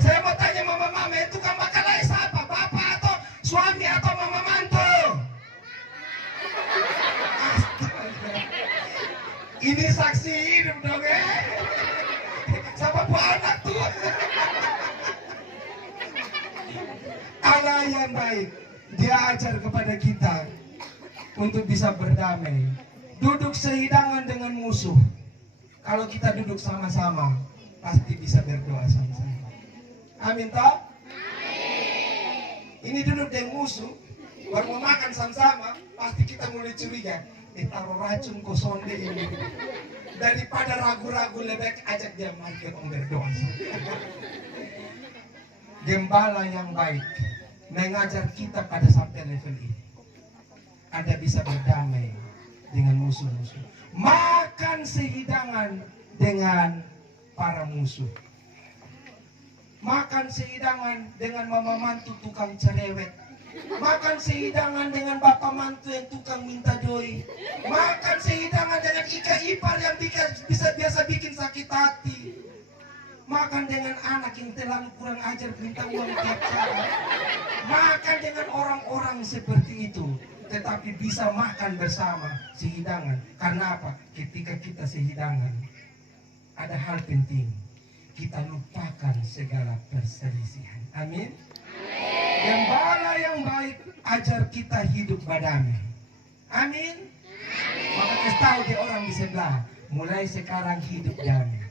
Saya mau tanya mama-mama yang tukang bakalai siapa? Bapak atau suami atau mama mantu? Ini saksi hidup dong ya. Sama bu anak tuh. Allah yang baik, Dia ajar kepada kita untuk bisa berdamai. Duduk sehidangan dengan musuh. Kalau kita duduk sama-sama, pasti bisa berdoa sama-sama. Amin toh? Ini duduk dengan musuh, baru mau makan sama-sama, pasti kita mulai curiga. Taruh racun kok sonde ini. Daripada ragu-ragu lebih ajak dia mari kita berdoa. Gembala yang baik mengajar kita pada sampai level ini. Anda bisa berdamai dengan musuh-musuh. Makan sehidangan dengan para musuh. Makan sehidangan dengan mama mantu tukang cerewet. Makan sehidangan dengan bapak mantu yang tukang minta doi. Makan sehidangan dengan ika ipar yang bisa biasa bikin sakit hati. Makan dengan anak yang terlalu kurang ajar minta uang tiap saat. Makan dengan orang-orang seperti itu. Tetapi bisa makan bersama sehidangan. Karena apa? Ketika kita sehidangan, ada hal penting. Kita lupakan segala perselisihan. Amin. Gembala yang baik ajar kita hidup berdamai. Amin. Maka kasih tahu di orang di sebelah, mulai sekarang hidup damai.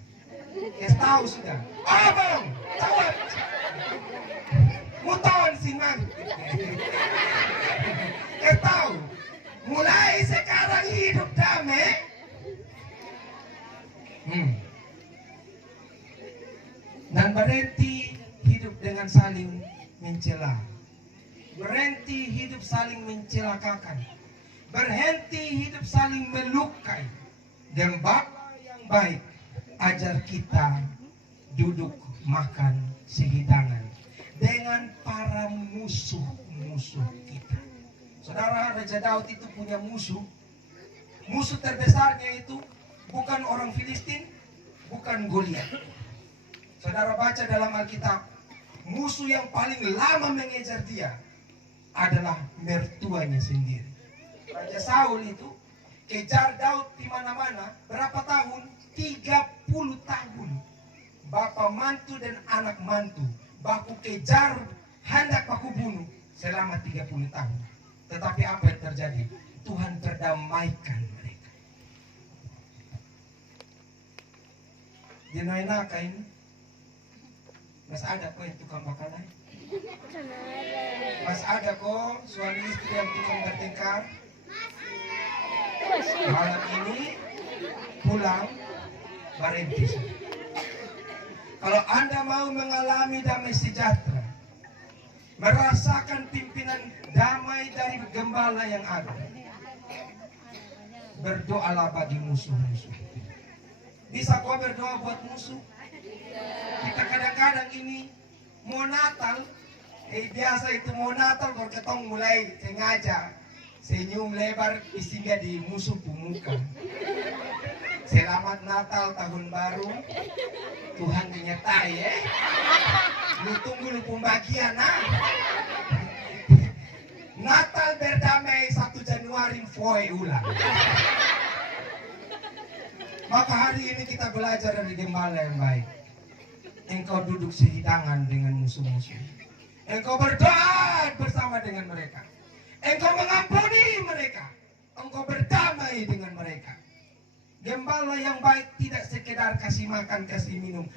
Kasih tahu sudah. Abang, tawat. Mutawan si man. Kasih tahu, mulai sekarang hidup damai. Dan berhenti hidup dengan saling mencela. Berhenti hidup saling mencelakakan. Berhenti hidup saling melukai. Gembala yang baik ajar kita duduk makan sehidangan dengan para musuh-musuh kita. Saudara, Raja Daud itu punya musuh. Musuh terbesarnya itu bukan orang Filistin, bukan Goliat. Saudara baca dalam Alkitab, musuh yang paling lama mengejar dia adalah mertuanya sendiri. Raja Saul itu kejar Daud di mana-mana berapa tahun? 30 tahun. Bapak mantu dan anak mantu baku kejar, hendak baku bunuh selama 30 tahun. Tetapi apa yang terjadi? Tuhan terdamaikan mereka. Di Noenaka ini Mas ada kok yang tukang makanan? Mas ada kok suami istri yang tukang bertengkar? Malam ini pulang berhenti. Kalau Anda mau mengalami damai sejahtera, merasakan pimpinan damai dari gembala yang ada, berdoalah bagi musuh-musuh. Bisa kau berdoa buat musuh? Kita kadang-kadang ini mau Natal, biasa itu mau Natal kalau ketong mulai sengaja senyum lebar isinya di musuh pemuka. Selamat Natal tahun baru, Tuhan menyertai ya. Lu tunggu lu pembagian Natal berdamai 1 Januari foe ulang. Maka hari ini kita belajar dari gembala yang baik. Engkau duduk sehidangan dengan musuh-musuh. Engkau berdoa bersama dengan mereka. Engkau mengampuni mereka. Engkau berdamai dengan mereka. Gembala yang baik tidak sekedar kasih makan, kasih minum,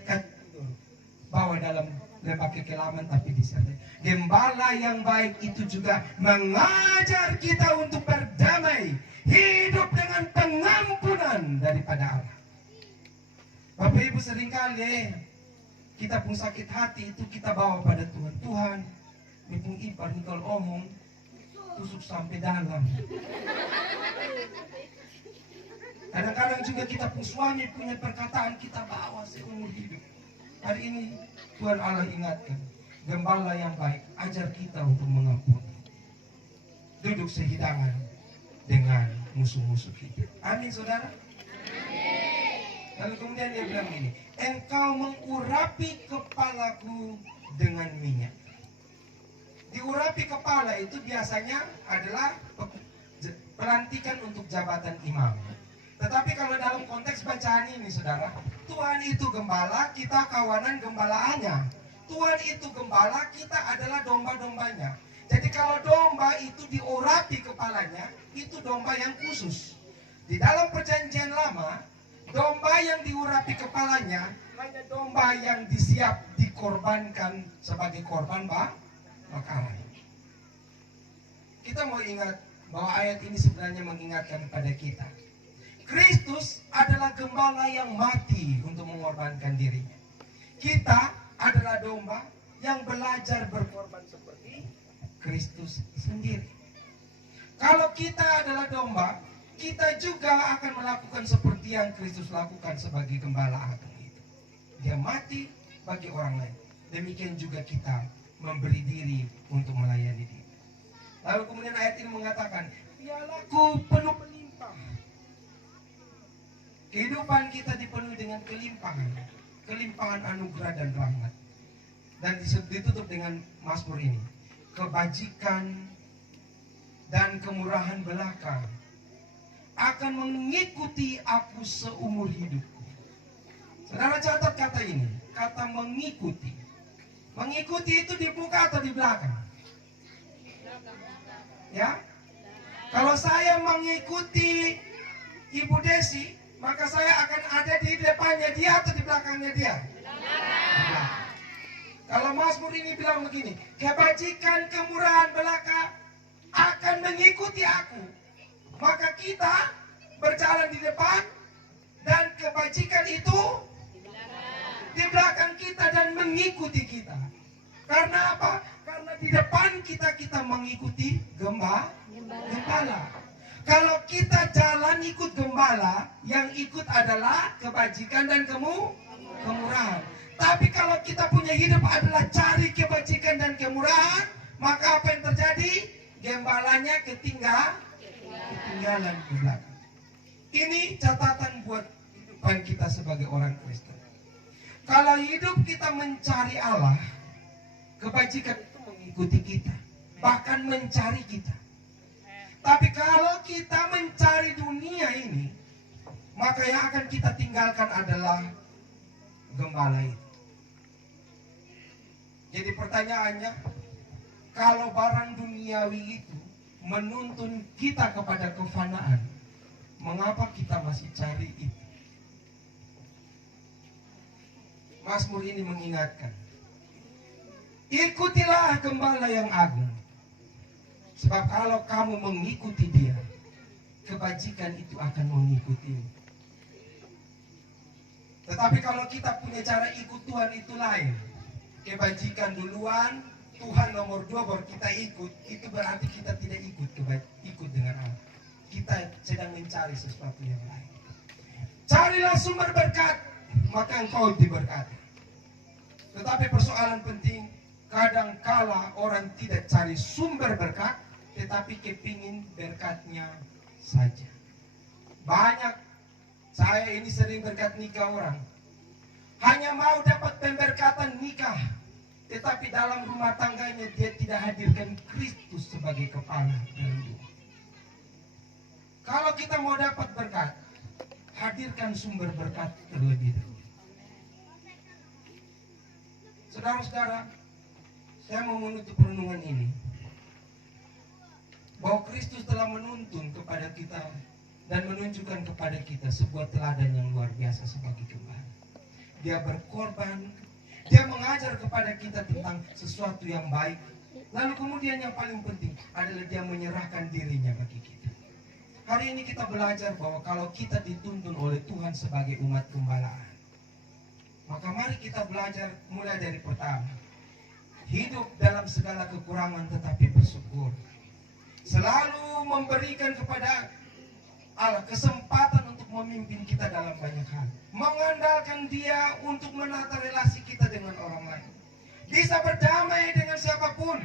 bawa dalam lembah kekelaman tapi disertai. Gembala yang baik itu juga mengajar kita untuk berdamai, hidup dengan pengampunan daripada Allah. Bapak Ibu seringkali kita pun sakit hati itu kita bawa pada Tuhan. Tuhan, ini pun ipar nih kalau omong tusuk sampai dalam. Kadang-kadang juga kita pun suami punya perkataan kita bawa seumur hidup. Hari ini Tuhan Allah ingatkan, gembala yang baik ajar kita untuk mengampuni. Duduk sehidangan dengan musuh-musuh kita. Amin saudara. Lalu kemudian dia bilang ini, engkau mengurapi kepalaku dengan minyak. Diurapi kepala itu biasanya adalah pelantikan untuk jabatan imam. Tetapi kalau dalam konteks bacaan ini saudara, Tuhan itu gembala, kita kawanan gembalaannya. Tuhan itu gembala, kita adalah domba-dombanya. Jadi kalau domba itu diurapi kepalanya, itu domba yang khusus. Di dalam perjanjian lama, domba yang diurapi kepalanya hanya domba yang disiap dikorbankan sebagai korban bakaran. Kita mau ingat bahwa ayat ini sebenarnya mengingatkan kepada kita. Kristus adalah gembala yang mati untuk mengorbankan dirinya. Kita adalah domba yang belajar berkorban seperti Kristus sendiri. Kalau kita adalah domba, kita juga akan melakukan seperti yang Kristus lakukan sebagai gembala agung itu. Dia mati bagi orang lain. Demikian juga kita memberi diri untuk melayani dia. Lalu kemudian ayat ini mengatakan, pialaku penuh melimpah. Kehidupan kita dipenuhi dengan kelimpahan, kelimpahan anugerah dan rahmat. Dan ditutup dengan Mazmur ini, kebajikan dan kemurahan belaka akan mengikuti aku seumur hidupku. Saudara catat kata ini, kata mengikuti. Mengikuti itu di muka atau di belakang? Ya, kalau saya mengikuti Ibu Desi, maka saya akan ada di depannya dia atau di belakangnya dia? Di belakang. Kalau Mazmur ini bilang begini, kebajikan kemurahan belaka akan mengikuti aku, maka kita berjalan di depan dan kebajikan itu di belakang kita dan mengikuti kita. Karena apa? Karena di depan kita mengikuti gembala. Kalau kita jalan ikut gembala, yang ikut adalah kebajikan dan kemurahan. Tapi kalau kita punya hidup adalah cari kebajikan dan kemurahan, maka apa yang terjadi? Gembalanya ketinggalan di belakang. Ini catatan buat kehidupan kita sebagai orang Kristen. Kalau hidup kita mencari Allah, kebajikan itu mengikuti kita, bahkan mencari kita. Tapi kalau kita mencari dunia ini, maka yang akan kita tinggalkan adalah gembala itu. Jadi pertanyaannya, kalau barang duniawi itu menuntun kita kepada kefanaan, mengapa kita masih cari itu? Mazmur ini mengingatkan, ikutilah gembala yang agung. Sebab kalau kamu mengikuti dia, kebajikan itu akan mengikutimu. Tetapi kalau kita punya cara ikut Tuhan itu lain. Kebajikan duluan, Tuhan nomor 2 baru kita ikut. Itu berarti kita tidak ikut dengan Allah. Kita sedang mencari sesuatu yang lain. Carilah sumber berkat, maka engkau diberkati. Tetapi persoalan penting, kadang kala orang tidak cari sumber berkat, tetapi kepingin berkatnya saja. Banyak, saya ini sering berkat nikah orang, hanya mau dapat pemberkatan nikah, tetapi dalam rumah tangganya dia tidak hadirkan Kristus sebagai kepala dalam rumah. Kalau kita mau dapat berkat, hadirkan sumber berkat terlebih dahulu. Saudara-saudara, saya mau menutup renungan ini, bahwa Kristus telah menuntun kepada kita dan menunjukkan kepada kita sebuah teladan yang luar biasa sebagai gembala. Dia berkorban, dia mengajar kepada kita tentang sesuatu yang baik. Lalu kemudian yang paling penting adalah dia menyerahkan dirinya bagi kita. Hari ini kita belajar bahwa kalau kita dituntun oleh Tuhan sebagai umat gembalaan, maka mari kita belajar mulai dari pertama. Hidup dalam segala kekurangan tetapi bersyukur. Selalu memberikan kepada Allah kesempatan untuk memimpin kita dalam banyak hal. Mengandalkan dia untuk menata relasi kita dengan orang lain. Bisa berdamai dengan siapapun.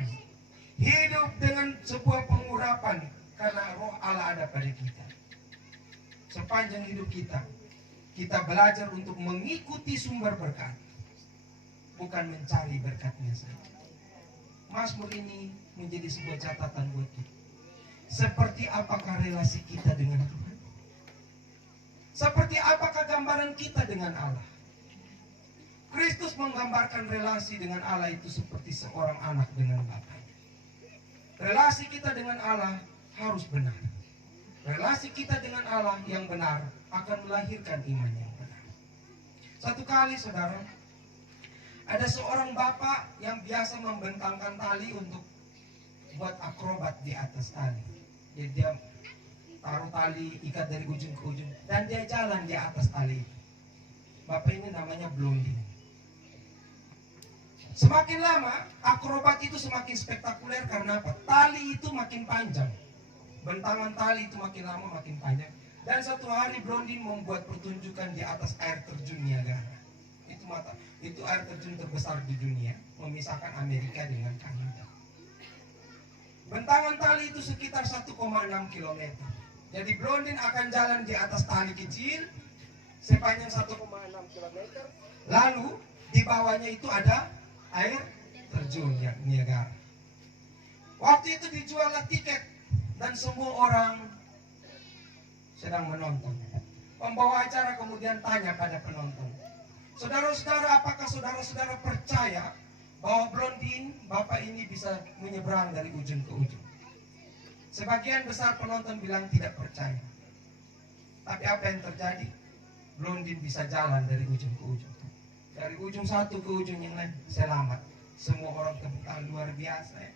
Hidup dengan sebuah pengurapan karena roh Allah ada pada kita. Sepanjang hidup kita, kita belajar untuk mengikuti sumber berkat, bukan mencari berkatnya saja. Mazmur ini menjadi sebuah catatan buat kita. Seperti apakah relasi kita dengan Tuhan? Seperti apakah gambaran kita dengan Allah? Kristus menggambarkan relasi dengan Allah itu seperti seorang anak dengan bapaknya. Relasi kita dengan Allah harus benar. Relasi kita dengan Allah yang benar akan melahirkan iman yang benar. Satu kali, saudara, ada seorang bapak yang biasa membentangkan tali untuk buat akrobat di atas tali. Jadi dia taruh tali, ikat dari ujung ke ujung, dan dia jalan di atas tali. Bapak ini namanya Blondin. Semakin lama, akrobat itu semakin spektakuler karena apa? Tali itu makin panjang. Bentangan tali itu makin lama makin panjang. Dan satu hari Blondin membuat pertunjukan di atas air terjun Niagara. Itu air terjun terbesar di dunia, memisahkan Amerika dengan Kanada. Bentangan tali itu sekitar 1,6 km. Jadi Blondin akan jalan di atas tali kecil sepanjang 1,6 km. Lalu di bawahnya itu ada air terjun Niagara. Waktu itu dijuallah tiket dan semua orang sedang menonton. Pembawa acara kemudian tanya pada penonton, saudara-saudara, apakah saudara-saudara percaya bahwa Blondin, bapak ini bisa menyeberang dari ujung ke ujung? Sebagian besar penonton bilang tidak percaya. Tapi apa yang terjadi? Blondin bisa jalan dari ujung ke ujung. Dari ujung satu ke ujung yang lain, selamat. Semua orang tepuk tangan, luar biasa ya.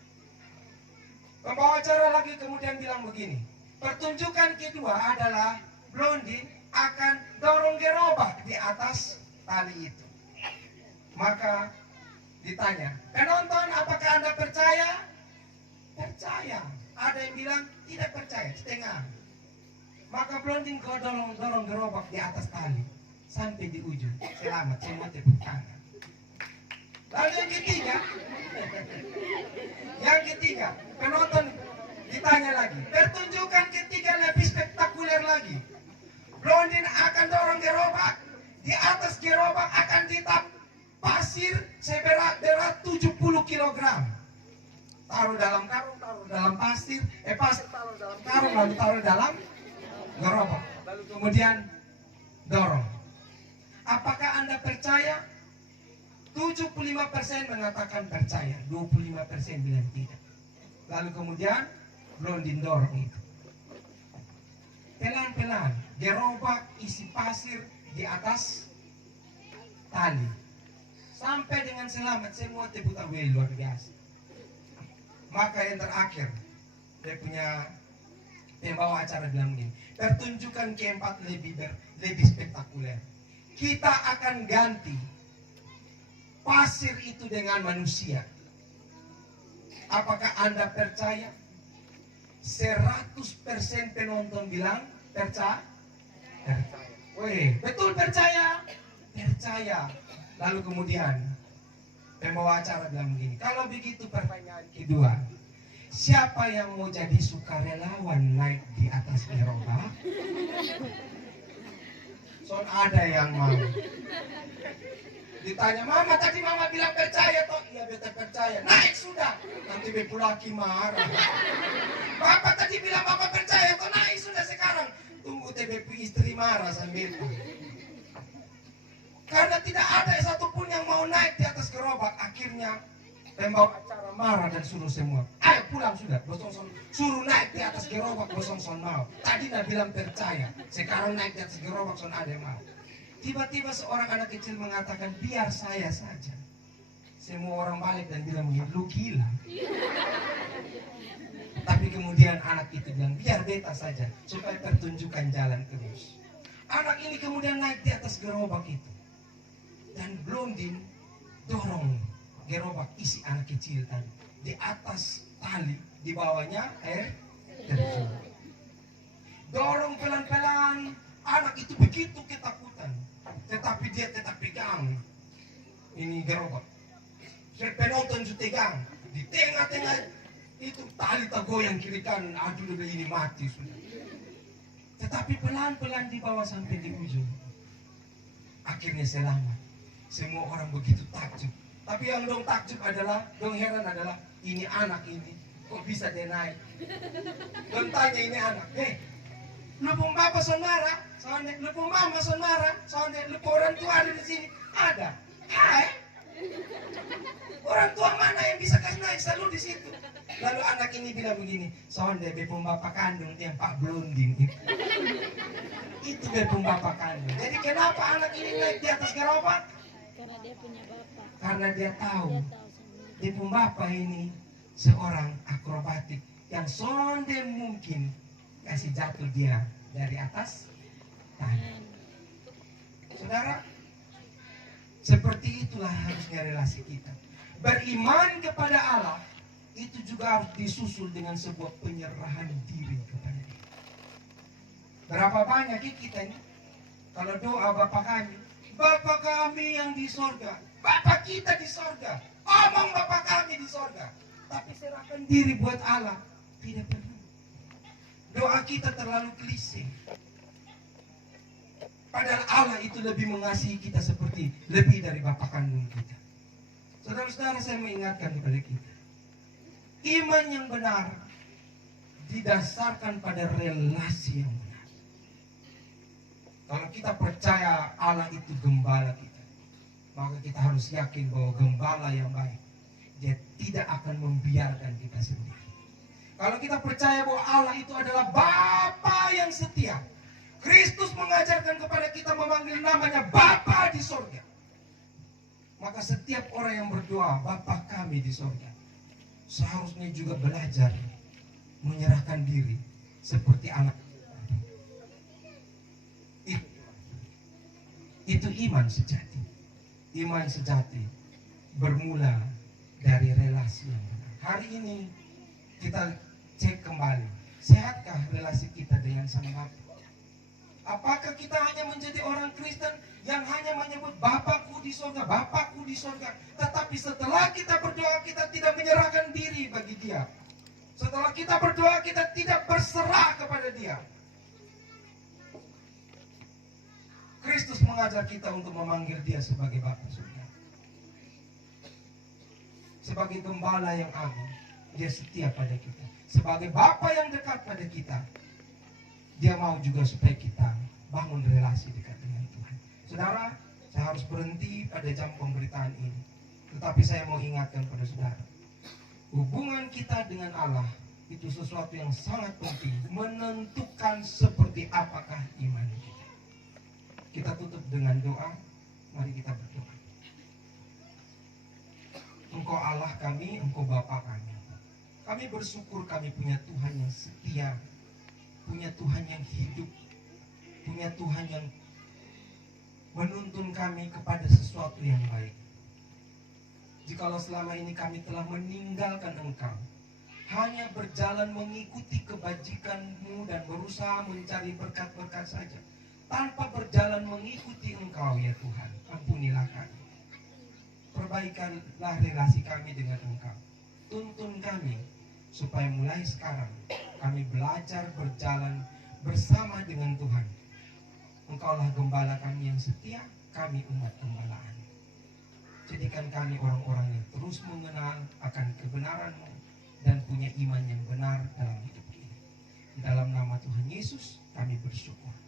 Pembawa acara lagi kemudian bilang begini, pertunjukan kedua adalah Blondin akan dorong gerobak di atas tali itu. Maka ditanya, penonton, apakah Anda percaya? Percaya. Ada yang bilang tidak percaya, setengah. Maka Blondin kau dorong gerobak di atas tali sampai di ujung. Selamat, semua tepuk tangan. Lalu yang ketiga, penonton ditanya lagi, pertunjukan ketiga lebih spektakuler lagi. Blondin akan dorong gerobak, di atas gerobak akan ditap pasir seberat 70 kg. Taruh dalam karung, taruh dalam pasir, pasir taruh dalam karung, lalu taruh dalam gerobak. Lalu kemudian dorong. Apakah Anda percaya? 75% mengatakan percaya, 25% bilang tidak. Lalu kemudian Blondin dorong itu. Pelan-pelan, gerobak isi pasir di atas tali. Sampai dengan selamat, semua tepuk tangan, luar biasa. Maka yang terakhir, dia punya pembawa acara bilang begini, pertunjukan keempat lebih spektakuler. Kita akan ganti pasir itu dengan manusia. Apakah Anda percaya? 100% penonton bilang percaya. Weh, betul percaya? Percaya. Lalu kemudian pembawa acara bilang begini, kalau begitu pertanyaan kedua, siapa yang mau jadi sukarelawan naik di atas gerobak? Soal ada yang mau. Ditanya, mama tadi mama bilang percaya toh? Iya beta percaya. Naik sudah. Nanti bepu laki marah. Bapak tadi bilang bapak percaya toh? Naik sudah sekarang. Tunggu bepu istri marah sambil. Karena tidak ada satupun yang mau naik di atas gerobak. Akhirnya pembawa acara marah dan suruh semua, ayo pulang sudah. Bosong-bosong suruh naik di atas gerobak, bosong-bosong mau. Tadi nak bilang percaya, sekarang naik di atas gerobak son ada yang mau. Tiba-tiba seorang anak kecil mengatakan, biar saya saja. Semua orang balik dan bilang, lu gila. Tapi kemudian anak itu bilang, biar beta saja, supaya pertunjukan jalan terus. Anak ini kemudian naik di atas gerobak itu. Dan Blondin dorong gerobak isi anak kecil tadi. Di atas tali, di bawahnya air terjun. Dorong pelan-pelan, anak itu begitu ketakutan. Tetapi dia tetap pegang ini gerobak. Penonton juga pegang. Di tengah-tengah itu tali tergoyang kiri kanan. Aduh, ini mati sudah. Tetapi pelan-pelan di bawah sampai di ujung. Akhirnya selamat. Semua orang begitu takjub. Tapi yang dong takjub adalah, dong heran adalah, ini anak ini kok bisa dia naik? Dong tanya ini anak, lupung bapak son marah, soalnya lupung mama son marah, soalnya lupung orang tua ada di sini, ada. Hai, orang tua mana yang bisa kasih naik selalu di situ? Lalu anak ini bilang begini, soalnya bepung bapak kandung yang Pak Blondin itu. Itu bepung bapak kandung. Jadi kenapa anak ini naik di atas gerobak? Karena dia punya bapak. Karena dia tahu sendiri. bepung bapak ini seorang akrobatik yang sonde mungkin kasih jatuh dia dari atas tanah. Saudara, seperti itulah harusnya relasi kita. Beriman kepada Allah itu juga harus disusul dengan sebuah penyerahan diri kepada Dia. Berapa banyak kita ini kalau doa Bapa kami yang di sorga, Bapa kita di sorga, omong Bapa kami di sorga, tapi serahkan diri buat Allah tidak pernah. Doa kita terlalu klise. Padahal Allah itu lebih mengasihi kita seperti lebih dari Bapa kandung kita. Saudara-saudara, saya mengingatkan kepada kita, iman yang benar didasarkan pada relasi yang benar. Kalau kita percaya Allah itu gembala kita, maka kita harus yakin bahwa gembala yang baik, Dia tidak akan membiarkan kita sendiri. Kalau kita percaya bahwa Allah itu adalah Bapa yang setia, Kristus mengajarkan kepada kita memanggil namanya Bapa di sorga, maka setiap orang yang berdoa Bapa kami di sorga seharusnya juga belajar menyerahkan diri seperti anak. Itu iman sejati. Iman sejati bermula dari relasi yang benar. Hari ini kita cek kembali, sehatkah relasi kita dengan Sang Bapa? Apakah kita hanya menjadi orang Kristen yang hanya menyebut Bapakku di sorga, Bapakku di sorga, tetapi setelah kita berdoa kita tidak menyerahkan diri bagi Dia. Setelah kita berdoa kita tidak berserah kepada Dia. Kristus mengajar kita untuk memanggil Dia sebagai Bapa surga. Sebagai gembala yang agung, Dia setia pada kita. Sebagai Bapa yang dekat pada kita, Dia mau juga supaya kita bangun relasi dekat dengan Tuhan. Saudara, saya harus berhenti pada jam pemberitaan ini. Tetapi saya mau ingatkan pada saudara, hubungan kita dengan Allah itu sesuatu yang sangat penting, menentukan seperti apakah iman kita. Kita tutup dengan doa. Mari kita berdoa. Engkau Allah kami, Engkau Bapa kami. Kami bersyukur kami punya Tuhan yang setia, punya Tuhan yang hidup, punya Tuhan yang menuntun kami kepada sesuatu yang baik. Jikalau selama ini kami telah meninggalkan Engkau, hanya berjalan mengikuti kebajikan-Mu dan berusaha mencari berkat-berkat saja, tanpa berjalan mengikuti Engkau, ya Tuhan, ampunilah kami. Perbaikanlah relasi kami dengan Engkau. Tuntun kami supaya mulai sekarang kami belajar berjalan bersama dengan Tuhan. Engkaulah gembala kami yang setia, kami umat gembalaan. Jadikan kami orang-orang yang terus mengenal akan kebenaran-Mu dan punya iman yang benar dalam hidup ini. Di dalam nama Tuhan Yesus kami bersyukur.